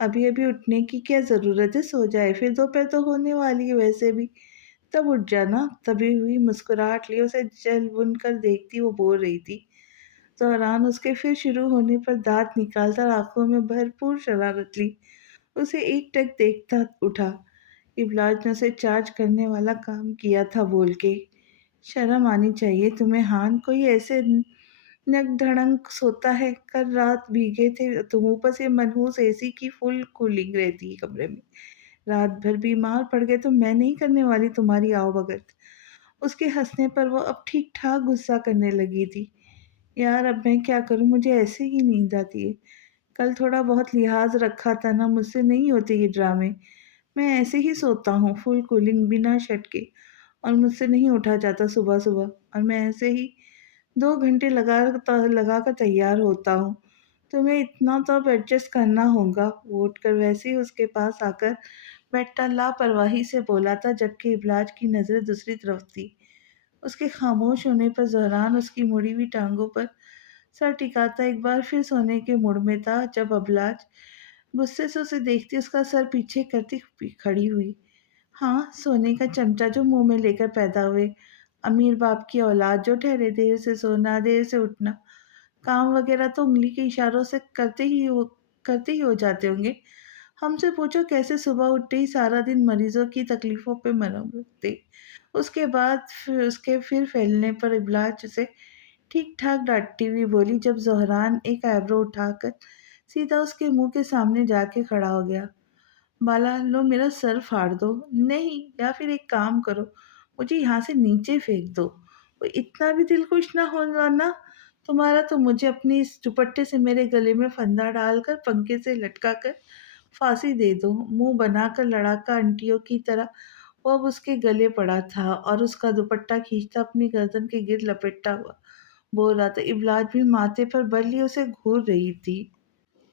ابھی اٹھنے کی کیا ضرورت ہے، سو جائے، پھر دوپہر تو ہونے والی ہے ویسے بھی، تب اٹھ جانا۔ تبھی ہوئی مسکراہٹ لیے اسے جل بن کر دیکھتی وہ بول رہی تھی۔ زہران اس کے پھر شروع ہونے پر دانت نکالتا اور آنکھوں میں بھرپور شرارت لی اسے ایک ٹک دیکھتا اٹھا۔ ابلاج نے اسے چارج کرنے والا کام کیا تھا بول کے، شرم آنی چاہیے تمہیں ہان، کوئی ایسے نک دھڑنگ سوتا ہے؟ کل رات بھیگے تھے تم، اوپر سے منحوس اے سی کی فل کولنگ رہتی ہے کمرے میں، رات بھر بیمار پڑ گئے تو میں نہیں کرنے والی تمہاری آؤ بھگت۔ اس کے ہنسنے پر وہ اب ٹھیک ٹھاک غصہ کرنے لگی تھی۔ یار اب میں کیا کروں، مجھے ایسے ہی نیند آتی ہے، کل تھوڑا بہت لحاظ رکھا تھا نا، مجھ سے نہیں ہوتے یہ ڈرامے، میں ایسے ہی سوتا ہوں فل کولنگ بنا شرٹ کے، اور مجھ سے نہیں اٹھا جاتا صبح صبح، اور میں ایسے ہی 2 گھنٹے لگا کر تیار ہوتا ہوں، تمہیں اتنا تو اب ایڈجسٹ کرنا ہوگا۔ وہ اٹھ کر ویسے ہی اس کے پاس آ کر بیٹھا لاپرواہی سے بولا تھا، جبکہ ابلاج کی نظریں دوسری طرف تھی۔ اس کے خاموش ہونے پر زہران اس کی مڑی ہوئی ٹانگوں پر سر ٹکاتا ایک بار پھر سونے کے موڈ میں تھا، جب ابلاج غصے سے اسے دیکھتی اس کا سر پیچھے کرتی کھڑی ہوئی۔ ہاں، سونے کا چمچہ جو منہ میں لے کر پیدا ہوئے، امیر باپ کی اولاد جو ٹھہرے دیر سے سونا دیر سے اٹھنا، کام وغیرہ تو انگلی کے اشاروں سے کرتے ہی ہو جاتے ہوں گے۔ ہم سے پوچھو کیسے صبح اٹھتے ہی سارا دن مریضوں کی تکلیفوں پہ مرہم رکھتے۔ اس کے بعد اس کے پھر پھیلنے پر ابلاج اسے ٹھیک ٹھاک ڈانٹتی ہوئی بولی، جب زہران ایک آئیبرو اٹھا کر سیدھا اس کے منہ کے سامنے جا کے کھڑا ہو گیا۔ بالا لو میرا سر پھاڑ دو، نہیں، یا پھر ایک کام کرو، مجھے یہاں سے نیچے پھینک دو، وہ اتنا بھی دل خوش نہ ہونا تمہارا تو مجھے اپنے اس دوپٹے سے میرے گلے میں پھندا ڈال کر پنکھے سے لٹکا کر پھانسی دے دو۔ منہ بنا کر لڑاکا انٹیوں کی طرح وہ اب اس کے گلے پڑا تھا اور اس کا دوپٹہ کھینچتا اپنی گردن کے گرد لپیٹا ہوا بول رہا تھا۔ ابلاج بھی ماتھے پر بل لیے اسے گھور رہی تھی۔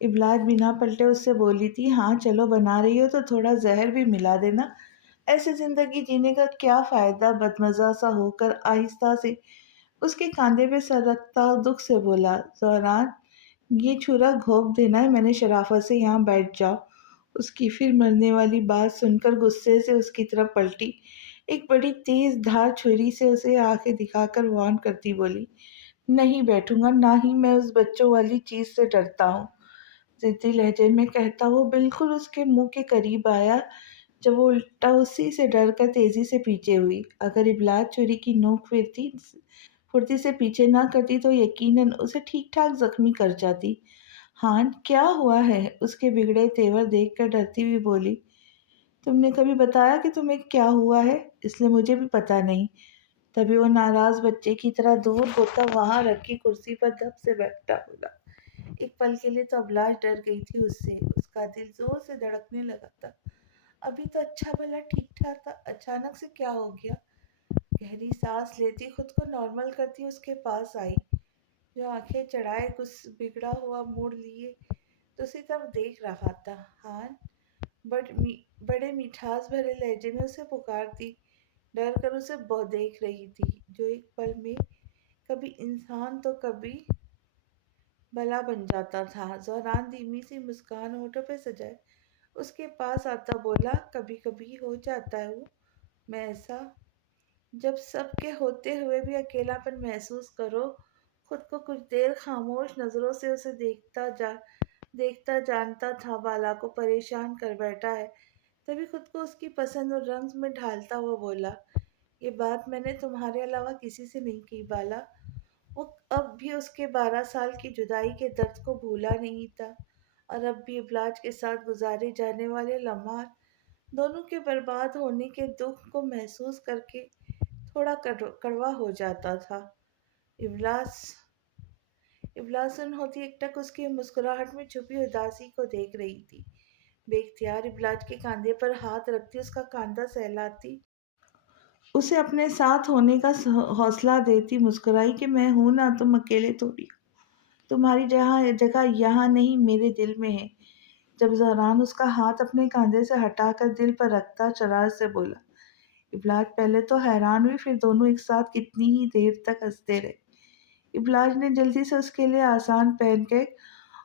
ابلاج بنا پلٹے اس سے بولی تھی، ہاں چلو بنا رہی ہو تو تھوڑا زہر بھی ملا دینا، ایسے زندگی جینے کا کیا فائدہ؟ بدمزہ سا ہو کر آہستہ سے اس کے کاندھے پہ سر رکھتا دکھ سے بولا، زہران یہ چھرا گھونپ دینا ہے، میں نے شرافت سے یہاں بیٹھ جاؤ۔ اس کی پھر مرنے والی بات سن کر غصے سے اس کی طرف پلٹی، ایک بڑی تیز دھار چھری سے اسے آنکھیں دکھا کر وارن کرتی بولی، نہیں بیٹھوں گا، نہ ہی میں اس بچوں والی چیز سے ڈرتا ہوں۔ ضدی لہجے میں کہتا وہ بالکل اس کے منہ کے قریب آیا جب وہ الٹا اسی سے ڈر کر تیزی سے پیچھے ہوئی۔ اگر ابلاج چھری کی نوک پھرتی سے پیچھے نہ کرتی تو یقیناً اسے ٹھیک ٹھاک زخمی کر جاتی۔ ہاں کیا ہوا ہے؟ اس کے بگڑے تیور دیکھ کر ڈرتی ہوئی بولی، تم نے کبھی بتایا کہ تمہیں کیا ہوا ہے؟ اس لیے مجھے بھی پتا نہیں۔ تبھی وہ ناراض بچے کی طرح دور ہوتا وہاں رکھی کرسی پر دب سے بیٹھا بولا۔ ایک پل کے لیے تو ابلاج ڈر گئی تھی اس سے، اس کا دل زور سے دھڑکنے لگا تھا۔ ابھی تو اچھا بھلا ٹھیک ٹھاک تھا، اچانک سے کیا ہو گیا؟ گہری سانس لیتی خود کو نارمل کرتی اس کے پاس آئی، جو آنکھیں چڑھائے بگڑا ہوا موڑ لیے دوسری طرف دیکھ رہا تھا۔ ہاں بڑے مٹھاس بھرے لہجے میں اسے پکارتی، ڈر کر اسے دیکھ رہی تھی، جو ایک پل میں کبھی انسان تو کبھی بلا بن جاتا تھا۔ زہران دھیمی سی مسکان ہونٹوں پہ سجائے اس کے پاس آتا بولا، کبھی کبھی ہو جاتا ہے وہ میں ایسا، جب سب کے ہوتے ہوئے بھی اکیلا پن محسوس کرو۔ خود کو کچھ دیر خاموش نظروں سے اسے دیکھتا جانتا تھا بالا کو پریشان کر بیٹھا ہے، تبھی خود کو اس کی پسند اور رنگ میں ڈھالتا ہوا بولا، یہ بات میں نے تمہارے علاوہ کسی سے نہیں کی بالا۔ وہ اب بھی اس کے 12 سال کی جدائی کے درد کو بھولا نہیں تھا، اور اب بھی ابلاج کے ساتھ گزارے جانے والے لمحات دونوں کے برباد ہونے کے دکھ کو محسوس کر کے تھوڑا کڑوا ہو جاتا تھا۔ ابلاس ہوتی ایک ٹک اس کی مسکراہٹ میں چھپی اداسی کو دیکھ رہی تھی، بے اختیار ابلاج کے کاندھے پر ہاتھ رکھتی اس کا کاندھا سہلاتی اسے اپنے ساتھ ہونے کا حوصلہ دیتی مسکرائی کہ میں ہوں نا، تم اکیلے تھوڑی ہو، تمہاری جگہ یہاں نہیں میرے دل میں ہے۔ جب زہران اس کا ہاتھ اپنے کاندھے سے ہٹا کر دل پر رکھتا شرارت سے بولا، ابلاج پہلے تو حیران ہوئی، پھر دونوں ایک ساتھ کتنی ہی دیر تک ہنستے رہے۔ ابلاج نے جلدی سے اس کے لیے آسان پین کیک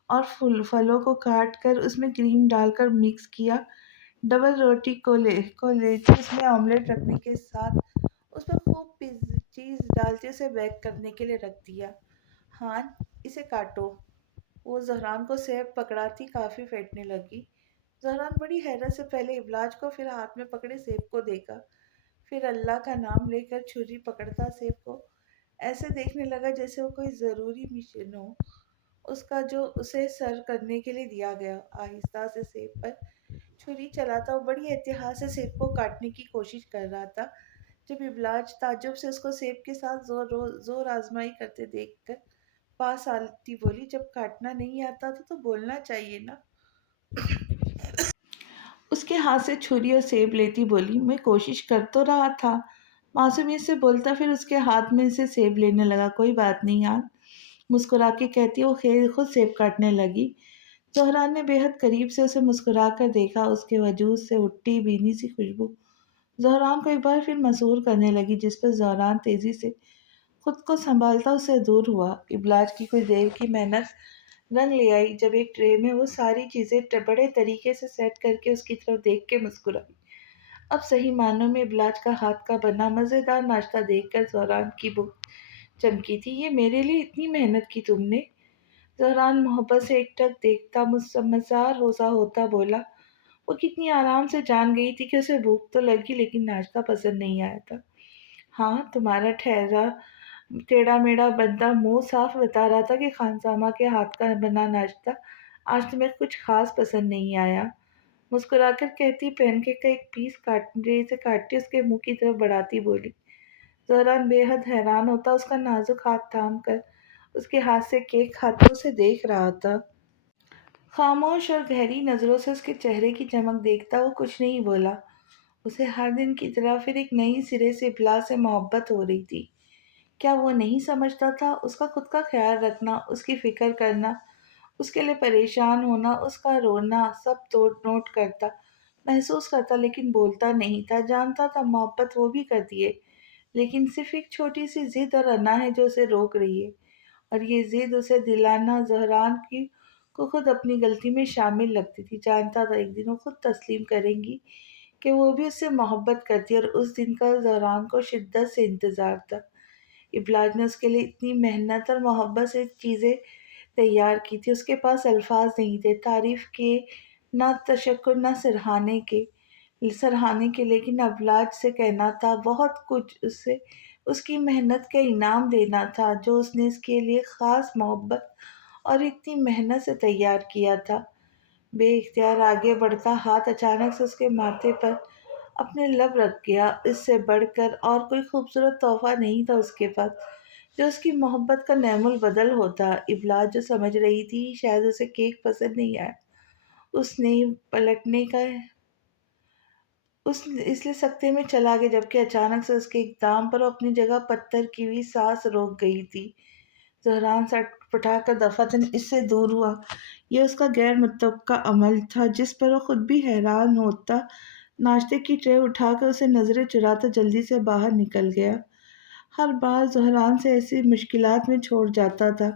اور پھلوں کو کاٹ کر اس میں کریم ڈال کر مکس کیا، ڈبل روٹی کو لیتی اس میں آملیٹ رکھنے کے ساتھ اس پر خوب چیز ڈالتی اسے بیک کرنے کے لیے رکھ دیا۔ ہاں اسے کاٹو، وہ زہران کو سیب پکڑاتی کافی پھینٹنے لگی۔ زہران بڑی حیرت سے پہلے ابلاج کو، پھر ہاتھ میں پکڑے سیب کو دیکھا، پھر اللہ کا نام لے کر چھری پکڑتا سیب کو ایسے دیکھنے لگا جیسے وہ کوئی ضروری مشن ہو اس کا جو اسے سر کرنے کے لیے دیا گیا۔ آہستہ سے سیب پر چھری چلاتا وہ بڑی احتیاط سے سیب کو کاٹنے کی کوشش کر رہا تھا، جب ابلاج تعجب سے اس کو سیب کے ساتھ زور آزمائی کرتے دیکھ کر پاس آتی بولی، جب کاٹنا نہیں آتا تو بولنا چاہیے نا۔ اس کے ہاتھ سے چھری اور سیب لیتی بولی، میں کوشش کر تو رہا تھا، معصومیت سے بولتا، پھر اس کے ہاتھ میں سے سیب لینے لگا۔ کوئی بات نہیں یار، مسکرا کے کہتی وہ خود سیب کاٹنے لگی۔ زہران نے بے حد قریب سے اسے مسکرا کر دیکھا، اس کے وجود سے اٹھتی بھینی سی خوشبو زہران کو ایک بار پھر مسحور کرنے لگی، جس پر زہران تیزی سے خود کو سنبھالتا اسے دور ہوا۔ ابلاج کی کچھ دیر کی محنت رنگ لے آئی جب ایک ٹرے میں وہ ساری چیزیں بڑے طریقے سے سیٹ کر کے اس کی طرف دیکھ کے مسکرائی۔ اب صحیح معنوں میں ابلاج کا ہاتھ کا بنا مزیدار ناشتہ دیکھ کر زہران کی بھوک چمکی تھی۔ یہ میرے لیے اتنی محنت کی تم نے؟ زہران محبت سے ایک ٹک دیکھتا مسمسار ہوسا ہوتا بولا۔ وہ کتنی آرام سے جان گئی تھی کہ اسے بھوک تو لگی لیکن ناشتہ پسند نہیں آیا تھا۔ ہاں تمہارا ٹیڑھا میڑھا بندہ منہ صاف بتا رہا تھا کہ خانسامہ کے ہاتھ کا بنا ناشتہ آج تمہیں کچھ خاص پسند نہیں آیا، مسکرا کر کہتی پین کیک کا ایک پیس کاٹتی اس کے منہ کی طرف بڑھاتی بولی۔ زہران بے حد حیران ہوتا اس کا نازک ہاتھ تھام کر اس کے ہاتھ سے کیک کھاتے اسے دیکھ رہا تھا۔ خاموش اور گہری نظروں سے اس کے چہرے کی چمک دیکھتا وہ کچھ نہیں بولا۔ اسے ہر دن کی طرح پھر ایک نئی سرے سے ابلاج سے محبت ہو رہی تھی۔ کیا وہ نہیں سمجھتا تھا؟ اس کا خود کا خیال رکھنا، اس کی فکر کرنا اس کے لیے پریشان ہونا، اس کا رونا سب نوٹ کرتا، محسوس کرتا، لیکن بولتا نہیں تھا۔ جانتا تھا محبت وہ بھی کرتی ہے، لیکن صرف ایک چھوٹی سی ضد اور انا ہے جو اسے روک رہی ہے، اور یہ ضد اسے دلانا زہران کی کو خود اپنی غلطی میں شامل لگتی تھی۔ جانتا تھا ایک دن وہ خود تسلیم کریں گی کہ وہ بھی اس سے محبت کرتی ہے، اور اس دن کا زہران کو شدت سے انتظار تھا۔ ابلاج نے اس کے لیے اتنی محنت اور محبت سے چیزیں تیار کی تھی، اس کے پاس الفاظ نہیں تھے تعریف کے، نہ تشکر، نہ سراہنے کے، لیکن ابلاج سے کہنا تھا بہت کچھ، اسے اس کی محنت کا انعام دینا تھا جو اس نے اس کے لیے خاص محبت اور اتنی محنت سے تیار کیا تھا۔ بے اختیار آگے بڑھتا ہاتھ اچانک سے اس کے ماتھے پر اپنے لب رکھ گیا۔ اس سے بڑھ کر اور کوئی خوبصورت تحفہ نہیں تھا اس کے پاس جو اس کی محبت کا نعم البدل ہوتا۔ ابلاج جو سمجھ رہی تھی شاید اسے کیک پسند نہیں آیا، اس نے پلٹنے کا اس لیے سکتے میں چلا گیا، جبکہ اچانک سے اس کے اقدام پر وہ اپنی جگہ پتھر کی ہوئی سانس روک گئی تھی۔ زہران سٹ پٹا کر دفعتاً اس سے دور ہوا۔ یہ اس کا غیر متوقع عمل تھا جس پر وہ خود بھی حیران ہوتا۔ ناشتے کی ٹرے اٹھا کر اسے نظریں چراتا جلدی سے باہر نکل گیا۔ ہر بار زہران سے ایسی مشکلات میں چھوڑ جاتا تھا۔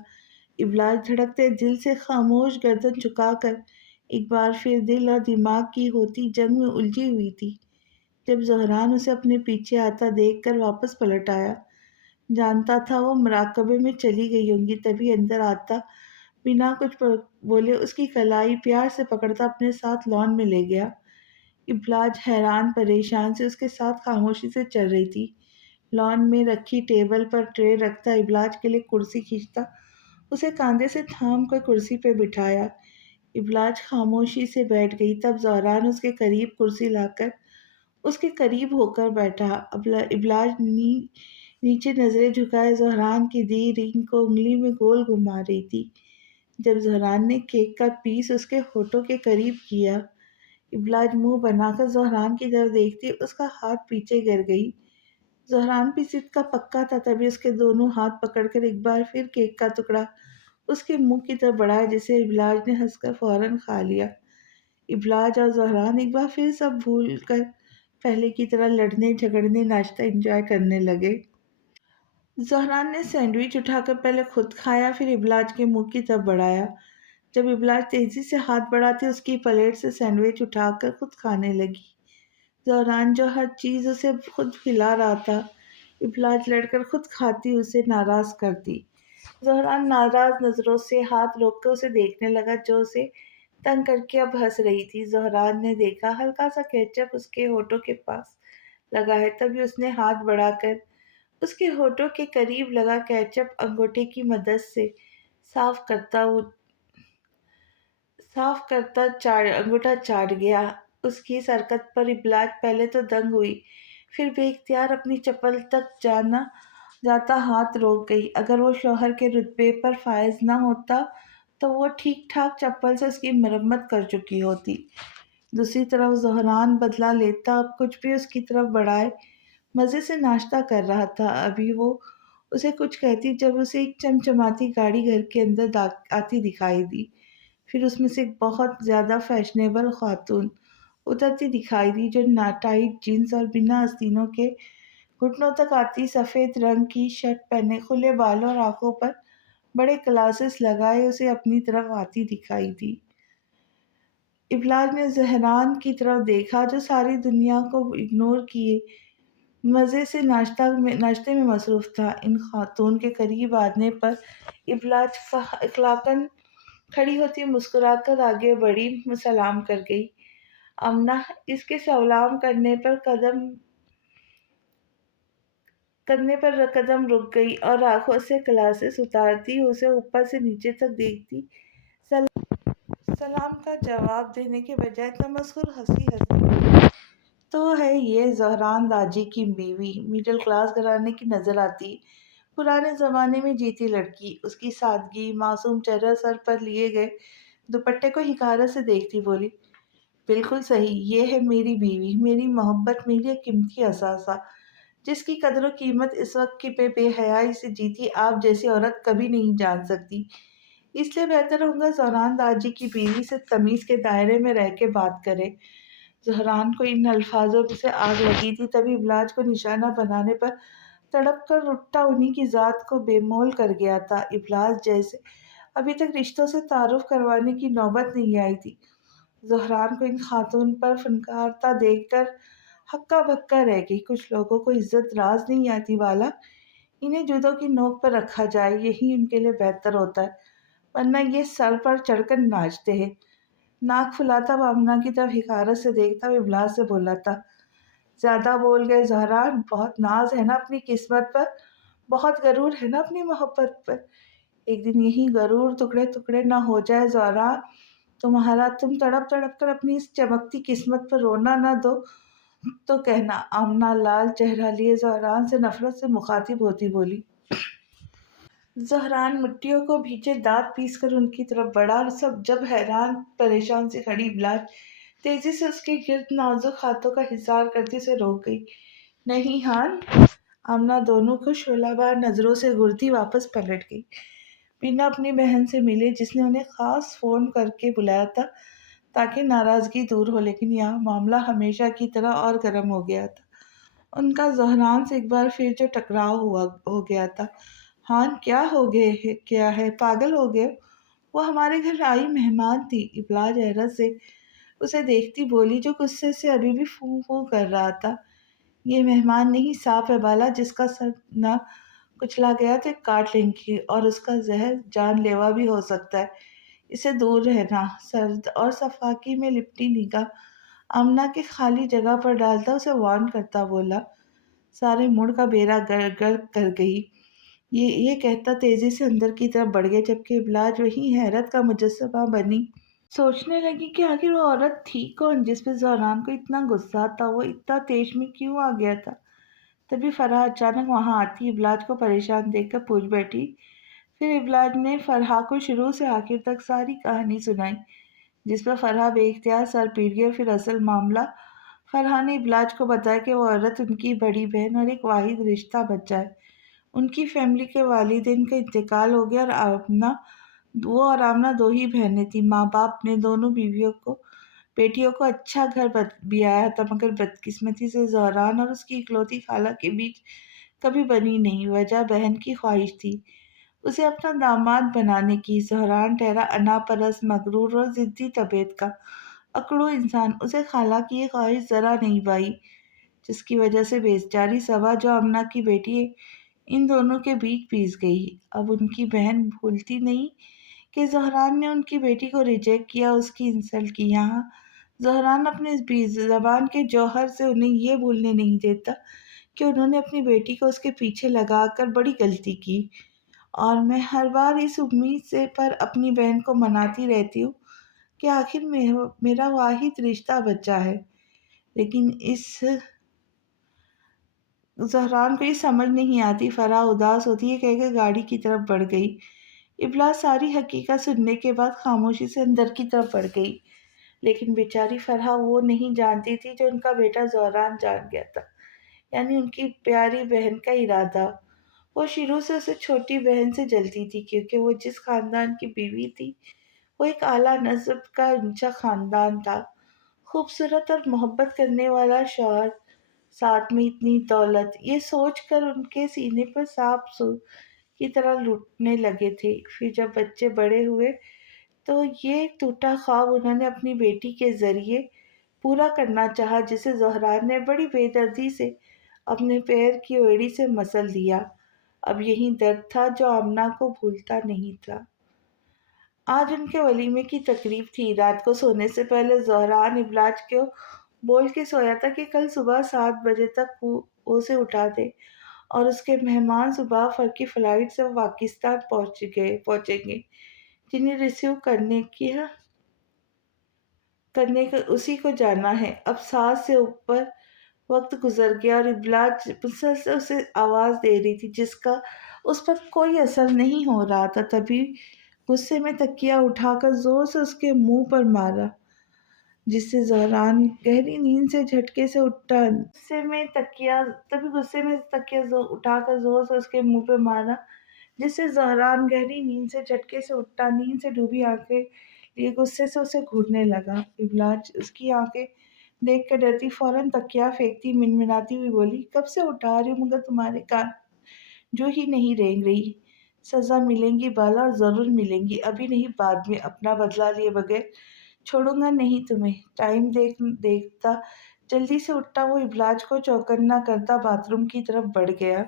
ابلاج دھڑکتے دل سے خاموش گردن جھکا کر ایک بار پھر دل اور دماغ کی ہوتی جنگ میں الجھی ہوئی تھی۔ جب زہران اسے اپنے پیچھے آتا دیکھ کر واپس پلٹ آیا، جانتا تھا وہ مراقبے میں چلی گئی ہوں گی، تبھی اندر آتا بنا کچھ بولے اس کی کلائی پیار سے پکڑتا اپنے ساتھ لان میں لے گیا۔ ابلاج حیران پریشان سے اس کے ساتھ خاموشی سے چل رہی تھی۔ لان میں رکھی ٹیبل پر ٹرے رکھتا ابلاج کے لیے کرسی کھینچتا، اسے کاندھے سے تھام کر کرسی پہ بٹھایا۔ ابلاج خاموشی سے بیٹھ گئی، تب زہران اس کے قریب کرسی لا کر اس کے قریب ہو کر بیٹھا۔ ابلاج نیچے نظریں جھکائے زہران کی دی رنگ کو انگلی میں گول گھما رہی تھی۔ جب زہران نے کیک کا پیس اس کے ہونٹوں کے قریب کیا، ابلاج منہ بنا کر زہران کی طرف دیکھتی اس کا ہاتھ پیچھے گر گئی۔ زہران بھی ضد کا پکا تھا، تبھی اس کے دونوں ہاتھ پکڑ کر ایک بار پھر کیک کا ٹکڑا اس کے منہ کی طرف بڑھایا، جسے ابلاج نے ہنس کر فوراً کھا لیا۔ ابلاج اور زہران ایک بار پھر سب بھول کر پہلے کی طرح لڑنے جھگڑنے ناشتہ انجوائے کرنے لگے۔ زہران نے سینڈوچ اٹھا کر پہلے خود کھایا، پھر ابلاج کے منہ کی طرف بڑھایا۔ جب ابلاج تیزی سے ہاتھ بڑھاتی اس کی پلیٹ سے سینڈوچ اٹھا کر خود کھانے لگی۔ زہران جو ہر چیز اسے خود کھلا رہا تھا، ابلاج لڑ کر خود کھاتی اسے ناراض کرتی۔ زہران ناراض نظروں سے ہاتھ روک کر اسے دیکھنے لگا جو اسے تنگ کر کے اب ہنس رہی تھی۔ زہران نے دیکھا ہلکا سا کیچپ اس کے ہونٹوں کے پاس لگا ہے، تبھی اس نے ہاتھ بڑھا کر اس کے ہونٹوں کے قریب لگا کیچپ انگوٹھے کی مدد سے انگوٹھا چاٹ گیا۔ اس کی اس حرکت پر ابلاج پہلے تو دنگ ہوئی، پھر بے اختیار اپنی چپل تک جاتا ہاتھ روک گئی۔ اگر وہ شوہر کے رتبے پر فائز نہ ہوتا تو وہ ٹھیک ٹھاک چپل سے اس کی مرمت کر چکی ہوتی۔ دوسری طرف زہران بدلہ لیتا اب کچھ بھی اس کی طرف بڑھائے مزے سے ناشتہ کر رہا تھا۔ ابھی وہ اسے کچھ کہتی جب اسے ایک چمچماتی گاڑی گھر کے اندر آتی دکھائی دی۔ پھر اس میں سے ایک بہت زیادہ فیشنیبل خاتون اترتی دکھائی دی جو ٹائٹ جینز اور بنا آستینوں کے گھٹنوں تک آتی سفید رنگ کی شرٹ پہنے، کھلے بالوں اور آنکھوں پر بڑے گلاسز لگائے اسے اپنی طرف آتی دکھائی دی۔ ابلاج نے زہران کی طرف دیکھا جو ساری دنیا کو اگنور کیے مزے سے ناشتے میں مصروف تھا۔ ان خاتون کے قریب آنے پر ابلاج اخلاقاً کھڑی ہوتی مسکرا کر آگے بڑھی، سلام کر گئی۔ امنہ اس کے سلام کرنے پر قدم رک گئی اور آنکھوں سے گلاسز اتارتی اسے اوپر سے نیچے تک دیکھتی۔ سلام کا جواب دینے کے بجائے تمسخر ہنسی تو ہے یہ زہران داجی کی بیوی، مڈل کلاس گھرانے کی نظر آتی، پرانے زمانے میں جیتی لڑکی۔ اس کی سادگی معصوم چہرہ سر پر لیے گئے دوپٹے کو حقارت سے دیکھتی بولی، بالکل صحیح، یہ ہے میری بیوی، میری محبت، میری ایک قیمتی اثاثہ، جس کی قدر و قیمت اس وقت کی بے حیائی سے جیتی آپ جیسی عورت کبھی نہیں جان سکتی۔ اس لیے بہتر ہوگا زہران داجی کی بیوی سے تمیز کے دائرے میں رہ کے بات کرے۔ زہران کو ان الفاظوں سے آگ لگی تھی، تبھی ابلاج کو نشانہ بنانے پر تڑپ کر اٹھتا انہی کی ذات کو بے مول کر گیا تھا۔ ابلاج جیسے ابھی تک رشتوں سے تعارف کروانے کی نوبت نہیں آئی تھی، زہران کو ان خاتون پر فنکارتا دیکھ کر ہکا بکا رہ گئی۔ کچھ لوگوں کو عزت راز نہیں آتی والا، انہیں جوتوں کی نوک پر رکھا جائے، یہی ان کے لیے بہتر ہوتا ہے، ورنہ یہ سر پر چڑھ کر ناچتے ہیں۔ ناک پھلاتا ہوا آمنہ کی طرف حقارت سے دیکھتا ہوا ابلاج سے بولا تھا، زیادہ بول گئے زہران، بہت ناز ہے نا اپنی قسمت پر، بہت غرور ہے نا اپنی محبت پر۔ ایک دن یہی غرور ٹکڑے ٹکڑے نہ ہو جائے زہران، تم تڑپ تڑپ کر اپنی اس چمکتی قسمت پر رونا نہ دو تو کہنا۔ آمنہ لال چہرہ لیے زہران سے نفرت سے مخاطب ہوتی بولی۔ زہران مٹیوں کو بھیجے دانت پیس کر ان کی طرف بڑھا اور سب جب حیران پریشان سے کھڑی ابلاج تیزی سے اس کے گرد نازک ہاتھوں کا حصار کرتے سے روک گئی۔ نہیں ہان، آمنہ دونوں کو شعلہ بار نظروں سے گھورتی واپس پلٹ گئی۔ بنا اپنی بہن سے ملے جس نے انہیں خاص فون کر کے بلایا تھا تاکہ ناراضگی دور ہو، لیکن یہاں معاملہ ہمیشہ کی طرح اور گرم ہو گیا تھا۔ ان کا زہران سے ایک بار پھر جو ٹکراؤ ہو گیا تھا۔ ہان کیا ہو گئے کیا ہے، پاگل ہو گئے؟ وہ ہمارے گھر آئی مہمان تھی، ابلاج حیرت سے اسے دیکھتی بولی جو غصے سے ابھی بھی فوں فوں کر رہا تھا۔ یہ مہمان نہیں، سانپ ہے بالا، جس کا سر نہ کچلا گیا تو کاٹ لیں گی اور اس کا زہر جان لیوا بھی ہو سکتا ہے، اسے دور رہنا۔ سرد اور صفاقی میں لپٹی نگاہ آمنہ کے خالی جگہ پر ڈالتا اسے وارن کرتا بولا، سارے مڑ کا بیڑا غرق کر گئی۔ یہ کہتا تیزی سے اندر کی طرف بڑھ گیا، جبکہ ابلاج وہیں حیرت کا مجسمہ بنی سوچنے لگی کہ آخر وہ عورت تھی کون جس پہ زہران کو اتنا غصہ تھا، وہ اتنا تیش میں کیوں آ گیا تھا۔ تبھی فرح اچانک وہاں آتی ابلاج کو پریشان دیکھ کر پوچھ بیٹھی۔ پھر ابلاج نے فرح کو شروع سے آخر تک ساری کہانی سنائی، جس پر فرح بے اختیار سر پیٹ گئی۔ پھر اصل معاملہ فرح نے ابلاج کو بتایا کہ وہ عورت ان کی بڑی بہن اور ایک واحد رشتہ بچہ ہے۔ ان کی فیملی کے والدین کا انتقال ہو گیا اور وہ اور آمنہ دو ہی بہنیں تھیں۔ ماں باپ نے دونوں بیٹیوں کو اچھا گھر بھی آیا تھا، مگر بدقسمتی سے زہران اور اس کی اکلوتی خالہ کے بیچ کبھی بنی نہیں۔ وجہ بہن کی خواہش تھی اسے اپنا داماد بنانے کی۔ زہران ٹھہرا انا پرست، مغرور اور ضدی طبیعت کا اکڑو انسان، اسے خالہ کی یہ خواہش ذرا نہیں بھائی، جس کی وجہ سے بیچاری صبا جو آمنہ کی بیٹی ہے ان دونوں کے بیچ پیس گئی۔ اب ان کی بہن بھولتی نہیں کہ زہران نے ان کی بیٹی کو ریجیکٹ کیا، اس کی انسلٹ کی۔ یہاں زہران اپنے اس زبان کے جوہر سے انہیں یہ بھولنے نہیں دیتا کہ انہوں نے اپنی بیٹی کو اس کے پیچھے لگا کر بڑی غلطی کی، اور میں ہر بار اس امید سے پر اپنی بہن کو مناتی رہتی ہوں کہ آخر میرا واحد رشتہ بچہ ہے، لیکن اس زہران کو یہ سمجھ نہیں آتی۔ فرح اداس ہوتی ہے کہہ کے گاڑی کی طرف بڑھ گئی۔ ابلاج ساری حقیقت سننے کے بعد خاموشی سے اندر کی طرف بڑھ گئی، لیکن بیچاری فرح وہ نہیں جانتی تھی جو ان کا بیٹا زہران جان گیا تھا، یعنی ان کی پیاری بہن کا ارادہ۔ وہ شروع سے اسے چھوٹی بہن سے جلتی تھی، کیونکہ وہ جس خاندان کی بیوی تھی وہ ایک اعلیٰ نسب کا اونچا خاندان تھا۔ خوبصورت اور محبت کرنے والا شوہر، ساتھ میں اتنی دولت، یہ سوچ کر ان کے سینے پر سانپ سور کی طرح لوٹنے لگے تھے۔ پھر جب بچے بڑے ہوئے تو یہ ٹوٹا خواب انہوں نے اپنی بیٹی کے ذریعے پورا کرنا چاہا، جسے زہران نے بڑی بے دردی سے اپنے پیر کی ایڑی سے مسل دیا۔ اب یہی درد تھا جو آمنہ کو بھولتا نہیں تھا۔ آج ان کے ولیمے کی تقریب تھی۔ رات کو سونے سے پہلے زہران ابلاج کو بول کے سویا تھا کہ کل صبح 7 بجے تک وہ اسے اٹھا دے اور اس کے مہمان صبح فر کی فلائٹ سے پاکستان پہنچیں گے، جنہیں ریسیو کرنے کا اسی کو جانا ہے۔ اب 7 سے اوپر وقت گزر گیا اور ابلاج مسلسل اسے آواز دے رہی تھی، جس کا اس پر کوئی اثر نہیں ہو رہا تھا۔ تبھی غصے میں تکیہ اٹھا کر زور سے اس کے منہ پر مارا، جس سے زہران گہری نیند سے جھٹکے سے اٹھا۔ تبھی غصے میں تکیہ اٹھا کر زور سے اس کے منہ پہ مارا، جسے زہران گہری نیند سے جھٹکے سے اٹھا، نیند سے ڈوبی آنکھیں لیے غصے سے اسے گھورنے لگا۔ ابلاج اس کی آنکھیں دیکھ کر ڈرتی فوراً تکیا پھینکتی منمناتی ہوئی بولی، کب سے اٹھا رہی ہوں مگر تمہارے کان جو ہی نہیں رینگ رہی۔ سزا ملیں گی بالا، اور ضرور ملیں گی، ابھی نہیں بعد میں، اپنا بدلہ لیے بغیر چھوڑوں گا نہیں تمہیں۔ ٹائم دیکھتا جلدی سے اٹھا وہ ابلاج کو چوکنا کرتا باتھ روم کی طرف بڑھ گیا۔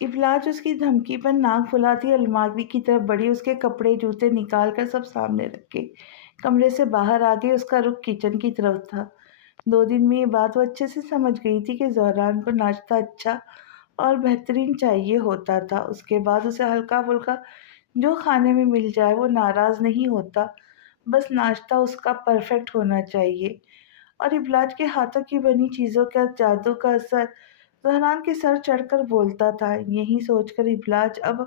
ابلاج اس کی دھمکی پر ناک پھلاتی الماری کی طرف بڑھی، اس کے کپڑے جوتے نکال کر سب سامنے رکھے کمرے سے باہر آ گئی۔ اس کا رخ کچن کی طرف تھا۔ 2 دن میں یہ بات وہ اچھے سے سمجھ گئی تھی کہ زہران کو ناشتہ اچھا اور بہترین چاہیے ہوتا تھا۔ اس کے بعد اسے ہلکا پھلکا جو کھانے میں مل جائے وہ ناراض نہیں ہوتا، بس ناشتہ اس کا پرفیکٹ ہونا چاہیے۔ اور ابلاج کے ہاتھوں کی بنی چیزوں کا جادو کا اثر زہران کے سر چڑھ کر بولتا تھا۔ یہی سوچ کر ابلاج اب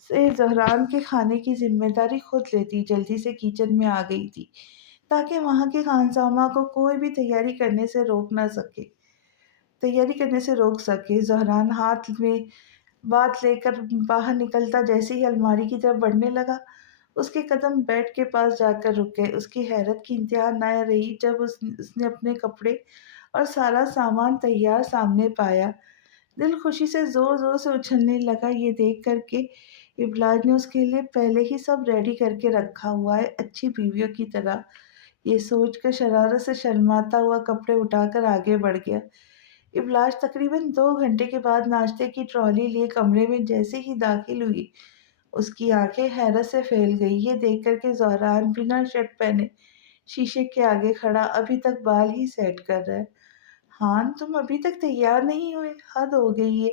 سے زہران کے کھانے کی ذمہ داری خود لیتی جلدی سے کچن میں آ گئی تھی تاکہ وہاں کے خانسامہ کو کوئی بھی تیاری کرنے سے روک سکے۔ زہران ہاتھ میں بات لے کر باہر نکلتا جیسے ہی الماری کی طرف بڑھنے لگا، اس کے قدم بیڈ کے پاس جا کر رک گئے۔ اس کی حیرت کی انتہا نہ رہی جب اس نے اپنے کپڑے اور سارا سامان تیار سامنے پایا۔ دل خوشی سے زور زور سے اچھلنے لگا یہ دیکھ کر کہ ابلاج نے اس کے لیے پہلے ہی سب ریڈی کر کے رکھا ہوا ہے، اچھی بیویوں کی طرح۔ یہ سوچ کر شرارت سے شرماتا ہوا کپڑے اٹھا کر آگے بڑھ گیا۔ ابلاج تقریباً 2 گھنٹے کے بعد ناشتے کی ٹرالی لیے کمرے میں جیسے ہی داخل ہوئی، اس کی آنکھیں حیرت سے پھیل گئی یہ دیکھ کر کہ زہران بنا شرٹ پہنے شیشے کے آگے کھڑا ابھی تک بال ہی سیٹ کر رہا ہے۔ ہاں تم ابھی تک تیار نہیں ہوئے، حد ہو گئی ہے،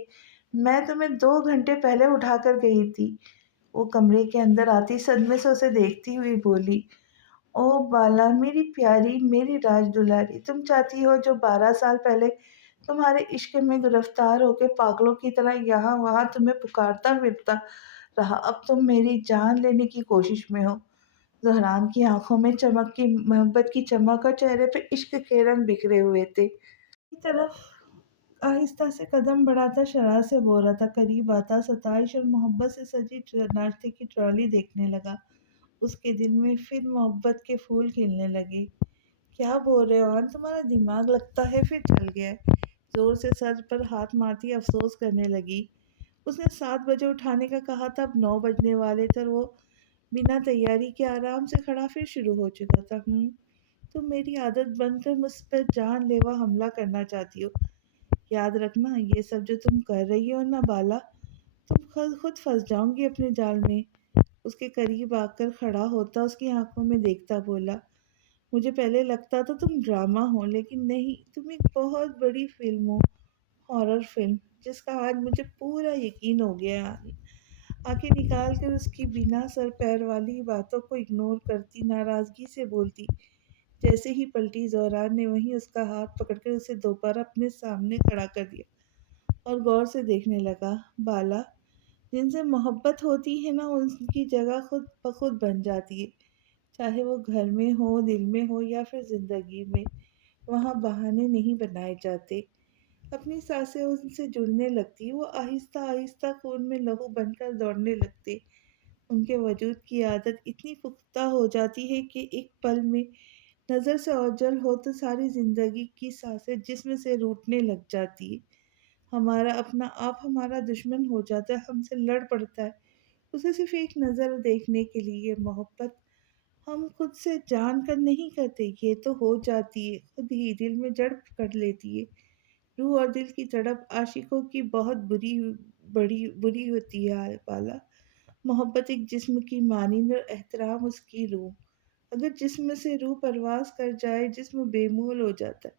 میں تمہیں 2 گھنٹے پہلے اٹھا کر گئی تھی۔ وہ کمرے کے اندر آتی صدمے سے اسے دیکھتی ہوئی بولی، او بالا میری پیاری، میری راج دلاری، تم چاہتی ہو جو 12 سال پہلے تمہارے عشق میں گرفتار ہو کے پاگلوں کی طرح یہاں وہاں تمہیں پکارتا پھرتا رہا، اب تم میری جان لینے کی کوشش میں ہو۔ زہران کی آنکھوں میں چمک کی محبت کی چمک اور چہرے پہ عشق کے رنگ بکھرے ہوئے تھے۔ کی طرف آہستہ سے قدم بڑھاتا شرار سے بول رہا تھا، قریب آتا ستائش اور محبت سے سجی ناشتے کی ٹرالی دیکھنے لگا۔ اس کے دل میں پھر محبت کے پھول کھلنے لگے۔ کیا بول رہے ہو آن، تمہارا دماغ لگتا ہے پھر چل گیا ہے۔ زور سے سر پر ہاتھ مارتی افسوس کرنے لگی۔ اس نے 7 بجے اٹھانے کا کہا تھا، اب 9 بجنے والے تھے، وہ بنا تیاری کے آرام سے کھڑا پھر شروع ہو چکا تھا۔ تم میری عادت بن کر مجھ پر جان لیوا حملہ کرنا چاہتی ہو۔ یاد رکھنا یہ سب جو تم کر رہی ہو نا بالا، تم خود پھنس جاؤں گی اپنے جال میں۔ اس کے قریب آ کر کھڑا ہوتا اس کی آنکھوں میں دیکھتا بولا، مجھے پہلے لگتا تھا تم ڈرامہ ہو، لیکن نہیں، تم ایک بہت بڑی فلم ہو، ہارر فلم، جس کا آج مجھے پورا یقین ہو گیا ہے۔ آنکھیں نکال کر اس کی بنا سر پیر والی باتوں کو اگنور کرتی ناراضگی سے بولتی، جیسے ہی پلٹی زہران نے وہیں اس کا ہاتھ پکڑ کر اسے دوبارہ اپنے سامنے کھڑا کر دیا اور غور سے دیکھنے لگا۔ بالا، جن سے محبت ہوتی ہے نا ان کی جگہ خود بخود بن جاتی ہے، چاہے وہ گھر میں ہو، دل میں ہو یا پھر زندگی میں۔ وہاں بہانے نہیں بنائے جاتے، اپنی سانسیں ان سے جڑنے لگتی، وہ آہستہ آہستہ خون میں لہو بن کر دوڑنے لگتے۔ ان کے وجود کی عادت اتنی پختہ ہو جاتی ہے کہ ایک پل میں نظر سے اوجھل ہو تو ساری زندگی کی سانسیں جسم سے روٹنے لگ جاتی ہے۔ ہمارا اپنا آپ ہمارا دشمن ہو جاتا ہے، ہم سے لڑ پڑتا ہے، اسے صرف ایک نظر دیکھنے کے لیے۔ محبت ہم خود سے جان کر نہیں کرتے، یہ تو ہو جاتی ہے خود ہی، دل میں جڑ پکڑ لیتی ہے۔ روح اور دل کی تڑپ عاشقوں کی بہت بری ہوتی ہے بالا۔ محبت ایک جسم کی مانند اور احترام اس کی روح۔ اگر جسم سے روح پرواز کر جائے، جسم بے مول ہو جاتا ہے۔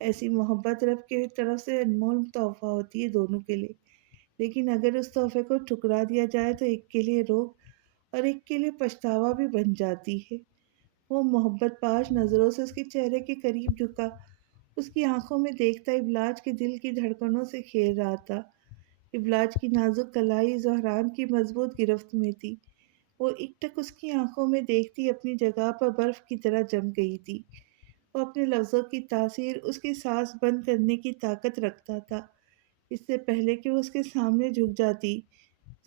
ایسی محبت رب کی طرف سے انمول تحفہ ہوتی ہے دونوں کے لیے، لیکن اگر اس تحفے کو ٹھکرا دیا جائے تو ایک کے لیے روگ اور ایک کے لیے پچھتاوا بھی بن جاتی ہے۔ وہ محبت پاش نظروں سے اس کے چہرے کے قریب جھکا، اس کی آنکھوں میں دیکھتا ابلاج کے دل کی دھڑکنوں سے کھیل رہا تھا۔ ابلاج کی نازک کلائی زہران کی مضبوط گرفت میں تھی، وہ ایک ٹک اس کی آنکھوں میں دیکھتی اپنی جگہ پر برف کی طرح جم گئی تھی۔ وہ اپنے لفظوں کی تاثیر اس کی سانس بند کرنے کی طاقت رکھتا تھا، اس سے پہلے کہ وہ اس کے سامنے جھک جاتی۔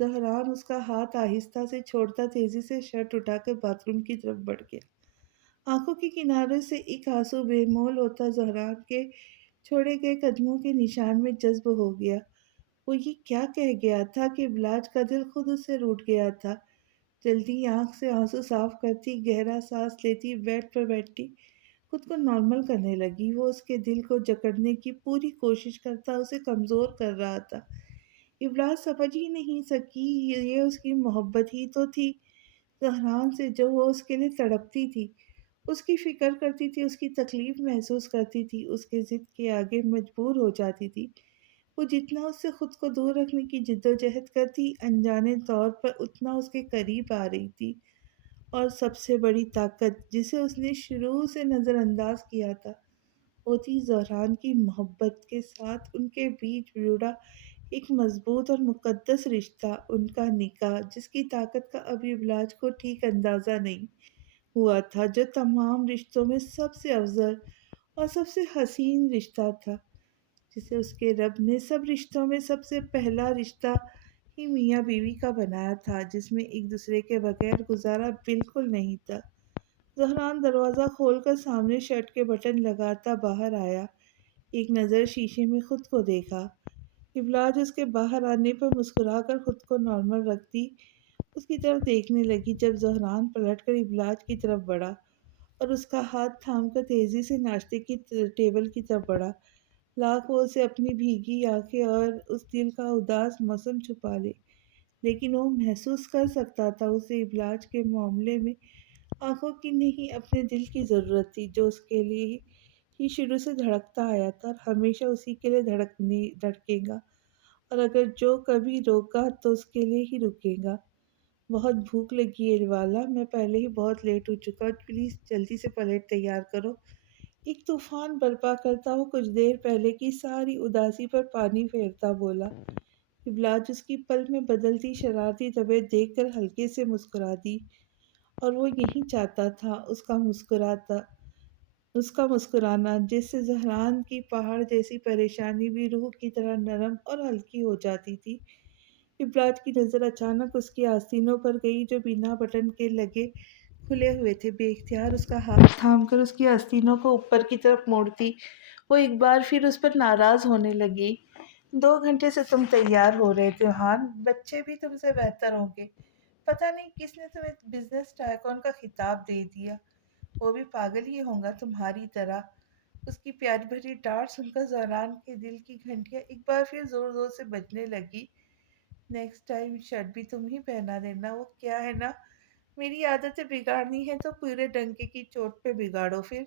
زہران اس کا ہاتھ آہستہ سے چھوڑتا تیزی سے شرٹ اٹھا کر باتھ روم کی طرف بڑھ گیا۔ آنکھوں کے کنارے سے ایک آنسو بے مول ہوتا زہران کے چھوڑے گئے قدموں کے نشان میں جذب ہو گیا۔ وہ یہ کیا کہہ گیا تھا کہ بلاج کا دل خود اس سے روٹھ گیا تھا۔ جلدی آنکھ سے آنسو صاف کرتی، گہرا سانس لیتی، بیڈ پر بیٹھتی، خود کو نارمل کرنے لگی۔ وہ اس کے دل کو جکڑنے کی پوری کوشش کرتا اسے کمزور کر رہا تھا۔ ابلاج سمجھ ہی نہیں سکی یہ اس کی محبت ہی تو تھی زہران سے، جو وہ اس کے لیے تڑپتی تھی، اس کی فکر کرتی تھی، اس کی تکلیف محسوس کرتی تھی، اس کے ضد کے آگے مجبور ہو جاتی تھی۔ وہ جتنا اس سے خود کو دور رکھنے کی جدوجہد کرتی، انجانے طور پر اتنا اس کے قریب آ رہی تھی۔ اور سب سے بڑی طاقت جسے اس نے شروع سے نظر انداز کیا تھا، وہ تھی زہران کی محبت کے ساتھ ان کے بیچ جڑا ایک مضبوط اور مقدس رشتہ، ان کا نکاح، جس کی طاقت کا ابھی ابلاج کو ٹھیک اندازہ نہیں ہوا تھا، جو تمام رشتوں میں سب سے افضل اور سب سے حسین رشتہ تھا، جسے اس کے رب نے سب رشتوں میں سب سے پہلا رشتہ ہی میاں بیوی کا بنایا تھا، جس میں ایک دوسرے کے بغیر گزارا بالکل نہیں تھا۔ زہران دروازہ کھول کر سامنے شرٹ کے بٹن لگاتا باہر آیا، ایک نظر شیشے میں خود کو دیکھا۔ ابلاج اس کے باہر آنے پر مسکرا کر خود کو نارمل رکھتی اس کی طرف دیکھنے لگی، جب زہران پلٹ کر ابلاج کی طرف بڑھا اور اس کا ہاتھ تھام کر تیزی سے ناشتے کی ٹیبل کی طرف بڑھا۔ لاکھ وہ اسے اپنی بھیگی آنکھیں اور اس دل کا اداس موسم چھپا لے، لیکن وہ محسوس کر سکتا تھا اسے ابلاج کے معاملے میں آنکھوں کی نہیں اپنے دل کی ضرورت تھی، جو اس کے لیے ہی شروع سے دھڑکتا آیا تھا اور ہمیشہ اسی کے لیے دھڑکے گا، اور اگر جو کبھی روکا تو اس کے لیے ہی رکے گا۔ بہت بھوک لگی ہے والا، میں پہلے ہی بہت لیٹ ہو چکا ہوں، پلیز جلدی سے پلیٹ تیار کرو۔ ایک طوفان برپا کرتا وہ کچھ دیر پہلے کی ساری اداسی پر پانی پھیرتا بولا۔ ابلاج اس کی پل میں بدلتی شرارتی طبیعت دیکھ کر ہلکے سے مسکرا دی، اور وہ یہی چاہتا تھا، اس کا مسکرانا، جس سے زہران کی پہاڑ جیسی پریشانی بھی روح کی طرح نرم اور ہلکی ہو جاتی تھی۔ ابلاج کی نظر اچانک اس کی آستینوں پر گئی، جو بنا بٹن کے لگے کھلے ہوئے تھے۔ بے اختیار اس کا ہاتھ تھام کر اس کی آستینوں کو اوپر کی طرف موڑتی وہ ایک بار پھر اس پر ناراض ہونے لگی۔ 2 گھنٹے سے تم تیار ہو رہے تھے ہان، بچے بھی تم سے بہتر ہوں گے، پتہ نہیں کس نے تمہیں بزنس ٹائکون کا خطاب دے دیا، وہ بھی پاگل ہی ہوں گا تمہاری طرح۔ اس کی پیاری بھری ڈانٹ سن کر زہران کے دل کی گھنٹیاں ایک بار پھر زور زور سے بجنے لگی۔ نیکسٹ ٹائم شرٹ بھی تم ہی پہنا دینا، وہ کیا ہے نا، میری عادتیں بگاڑنی ہے تو پورے ڈنکے کی چوٹ پہ بگاڑو پھر۔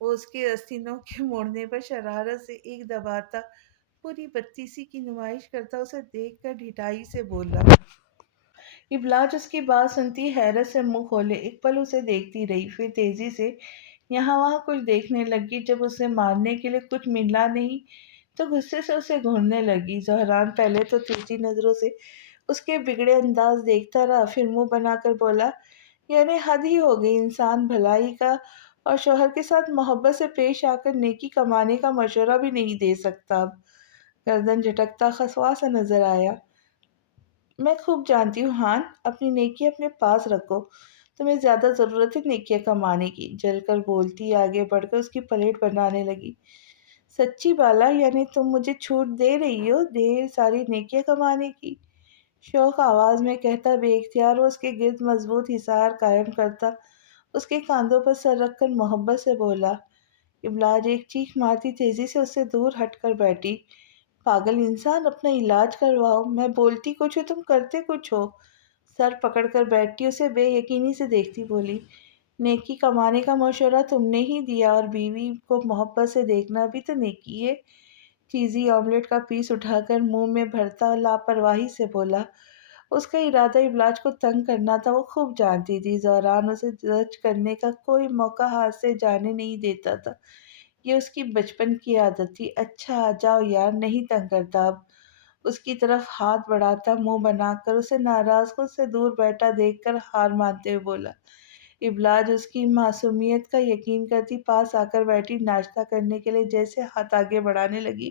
وہ اس کے آستینوں کے موڑنے پر شرارت سے ایک دباتا، پوری بدتیسی کی نمائش کرتا اسے دیکھ کر ڈھٹائی سے بولا۔ ابلاج اس کی بات سنتی حیرت سے منہ کھولے ایک پل اسے دیکھتی رہی، پھر تیزی سے یہاں وہاں کچھ دیکھنے لگی۔ جب اسے مارنے کے لیے کچھ ملا نہیں تو غصے سے اسے گھورنے لگی۔ زہران پہلے تو تیزی نظروں سے اس کے بگڑے انداز دیکھتا رہا، پھر منہ بنا کر بولا، یعنی حد ہی ہو گئی، انسان بھلائی کا اور شوہر کے ساتھ محبت سے پیش آ کر نیکی کمانے کا مشورہ بھی نہیں دے سکتا۔ اب گردن جھٹکتا خسوا سا نظر آیا۔ میں خوب جانتی ہوں ہان، اپنی نیکی اپنے پاس رکھو، تمہیں زیادہ ضرورت ہے نیکیاں کمانے کی، جل کر بولتی آگے بڑھ کر اس کی پلیٹ بنانے لگی۔ سچی بالا، یعنی تم مجھے چھوٹ دے رہی ہو ڈھیر ساری نیکیاں کمانے کی؟ شوق آواز میں کہتا بے اختیار وہ اس کے گرد مضبوط حصار قائم کرتا اس کے کاندھوں پر سر رکھ کر محبت سے بولا۔ ابلاج ایک چیخ مارتی تیزی سے اس سے دور ہٹ کر بیٹھی۔ پاگل انسان، اپنا علاج کرواؤ، میں بولتی کچھ ہو تم کرتے کچھ ہو۔ سر پکڑ کر بیٹھی اسے بے یقینی سے دیکھتی بولی، نیکی کمانے کا مشورہ تم نے ہی دیا، اور بیوی کو محبت سے دیکھنا بھی تو نیکی ہے۔ چیزی آملیٹ کا پیس اٹھا کر منہ میں بھرتا لاپرواہی سے بولا۔ اس کا ارادہ ابلاج کو تنگ کرنا تھا، وہ خوب جانتی تھی، زہران اسے جج کرنے کا کوئی موقع ہاتھ سے جانے نہیں دیتا تھا، یہ اس کی بچپن کی عادت تھی۔ اچھا آ جاؤ یار، نہیں تنگ کرتا اب، اس کی طرف ہاتھ بڑھاتا منہ بنا کر اسے ناراض خود سے دور بیٹھا دیکھ کر ہار مانتے ہوئے بولا۔ ابلاج اس کی معصومیت کا یقین کرتی پاس آ کر بیٹھی، ناشتہ کرنے کے لیے جیسے ہاتھ آگے بڑھانے لگی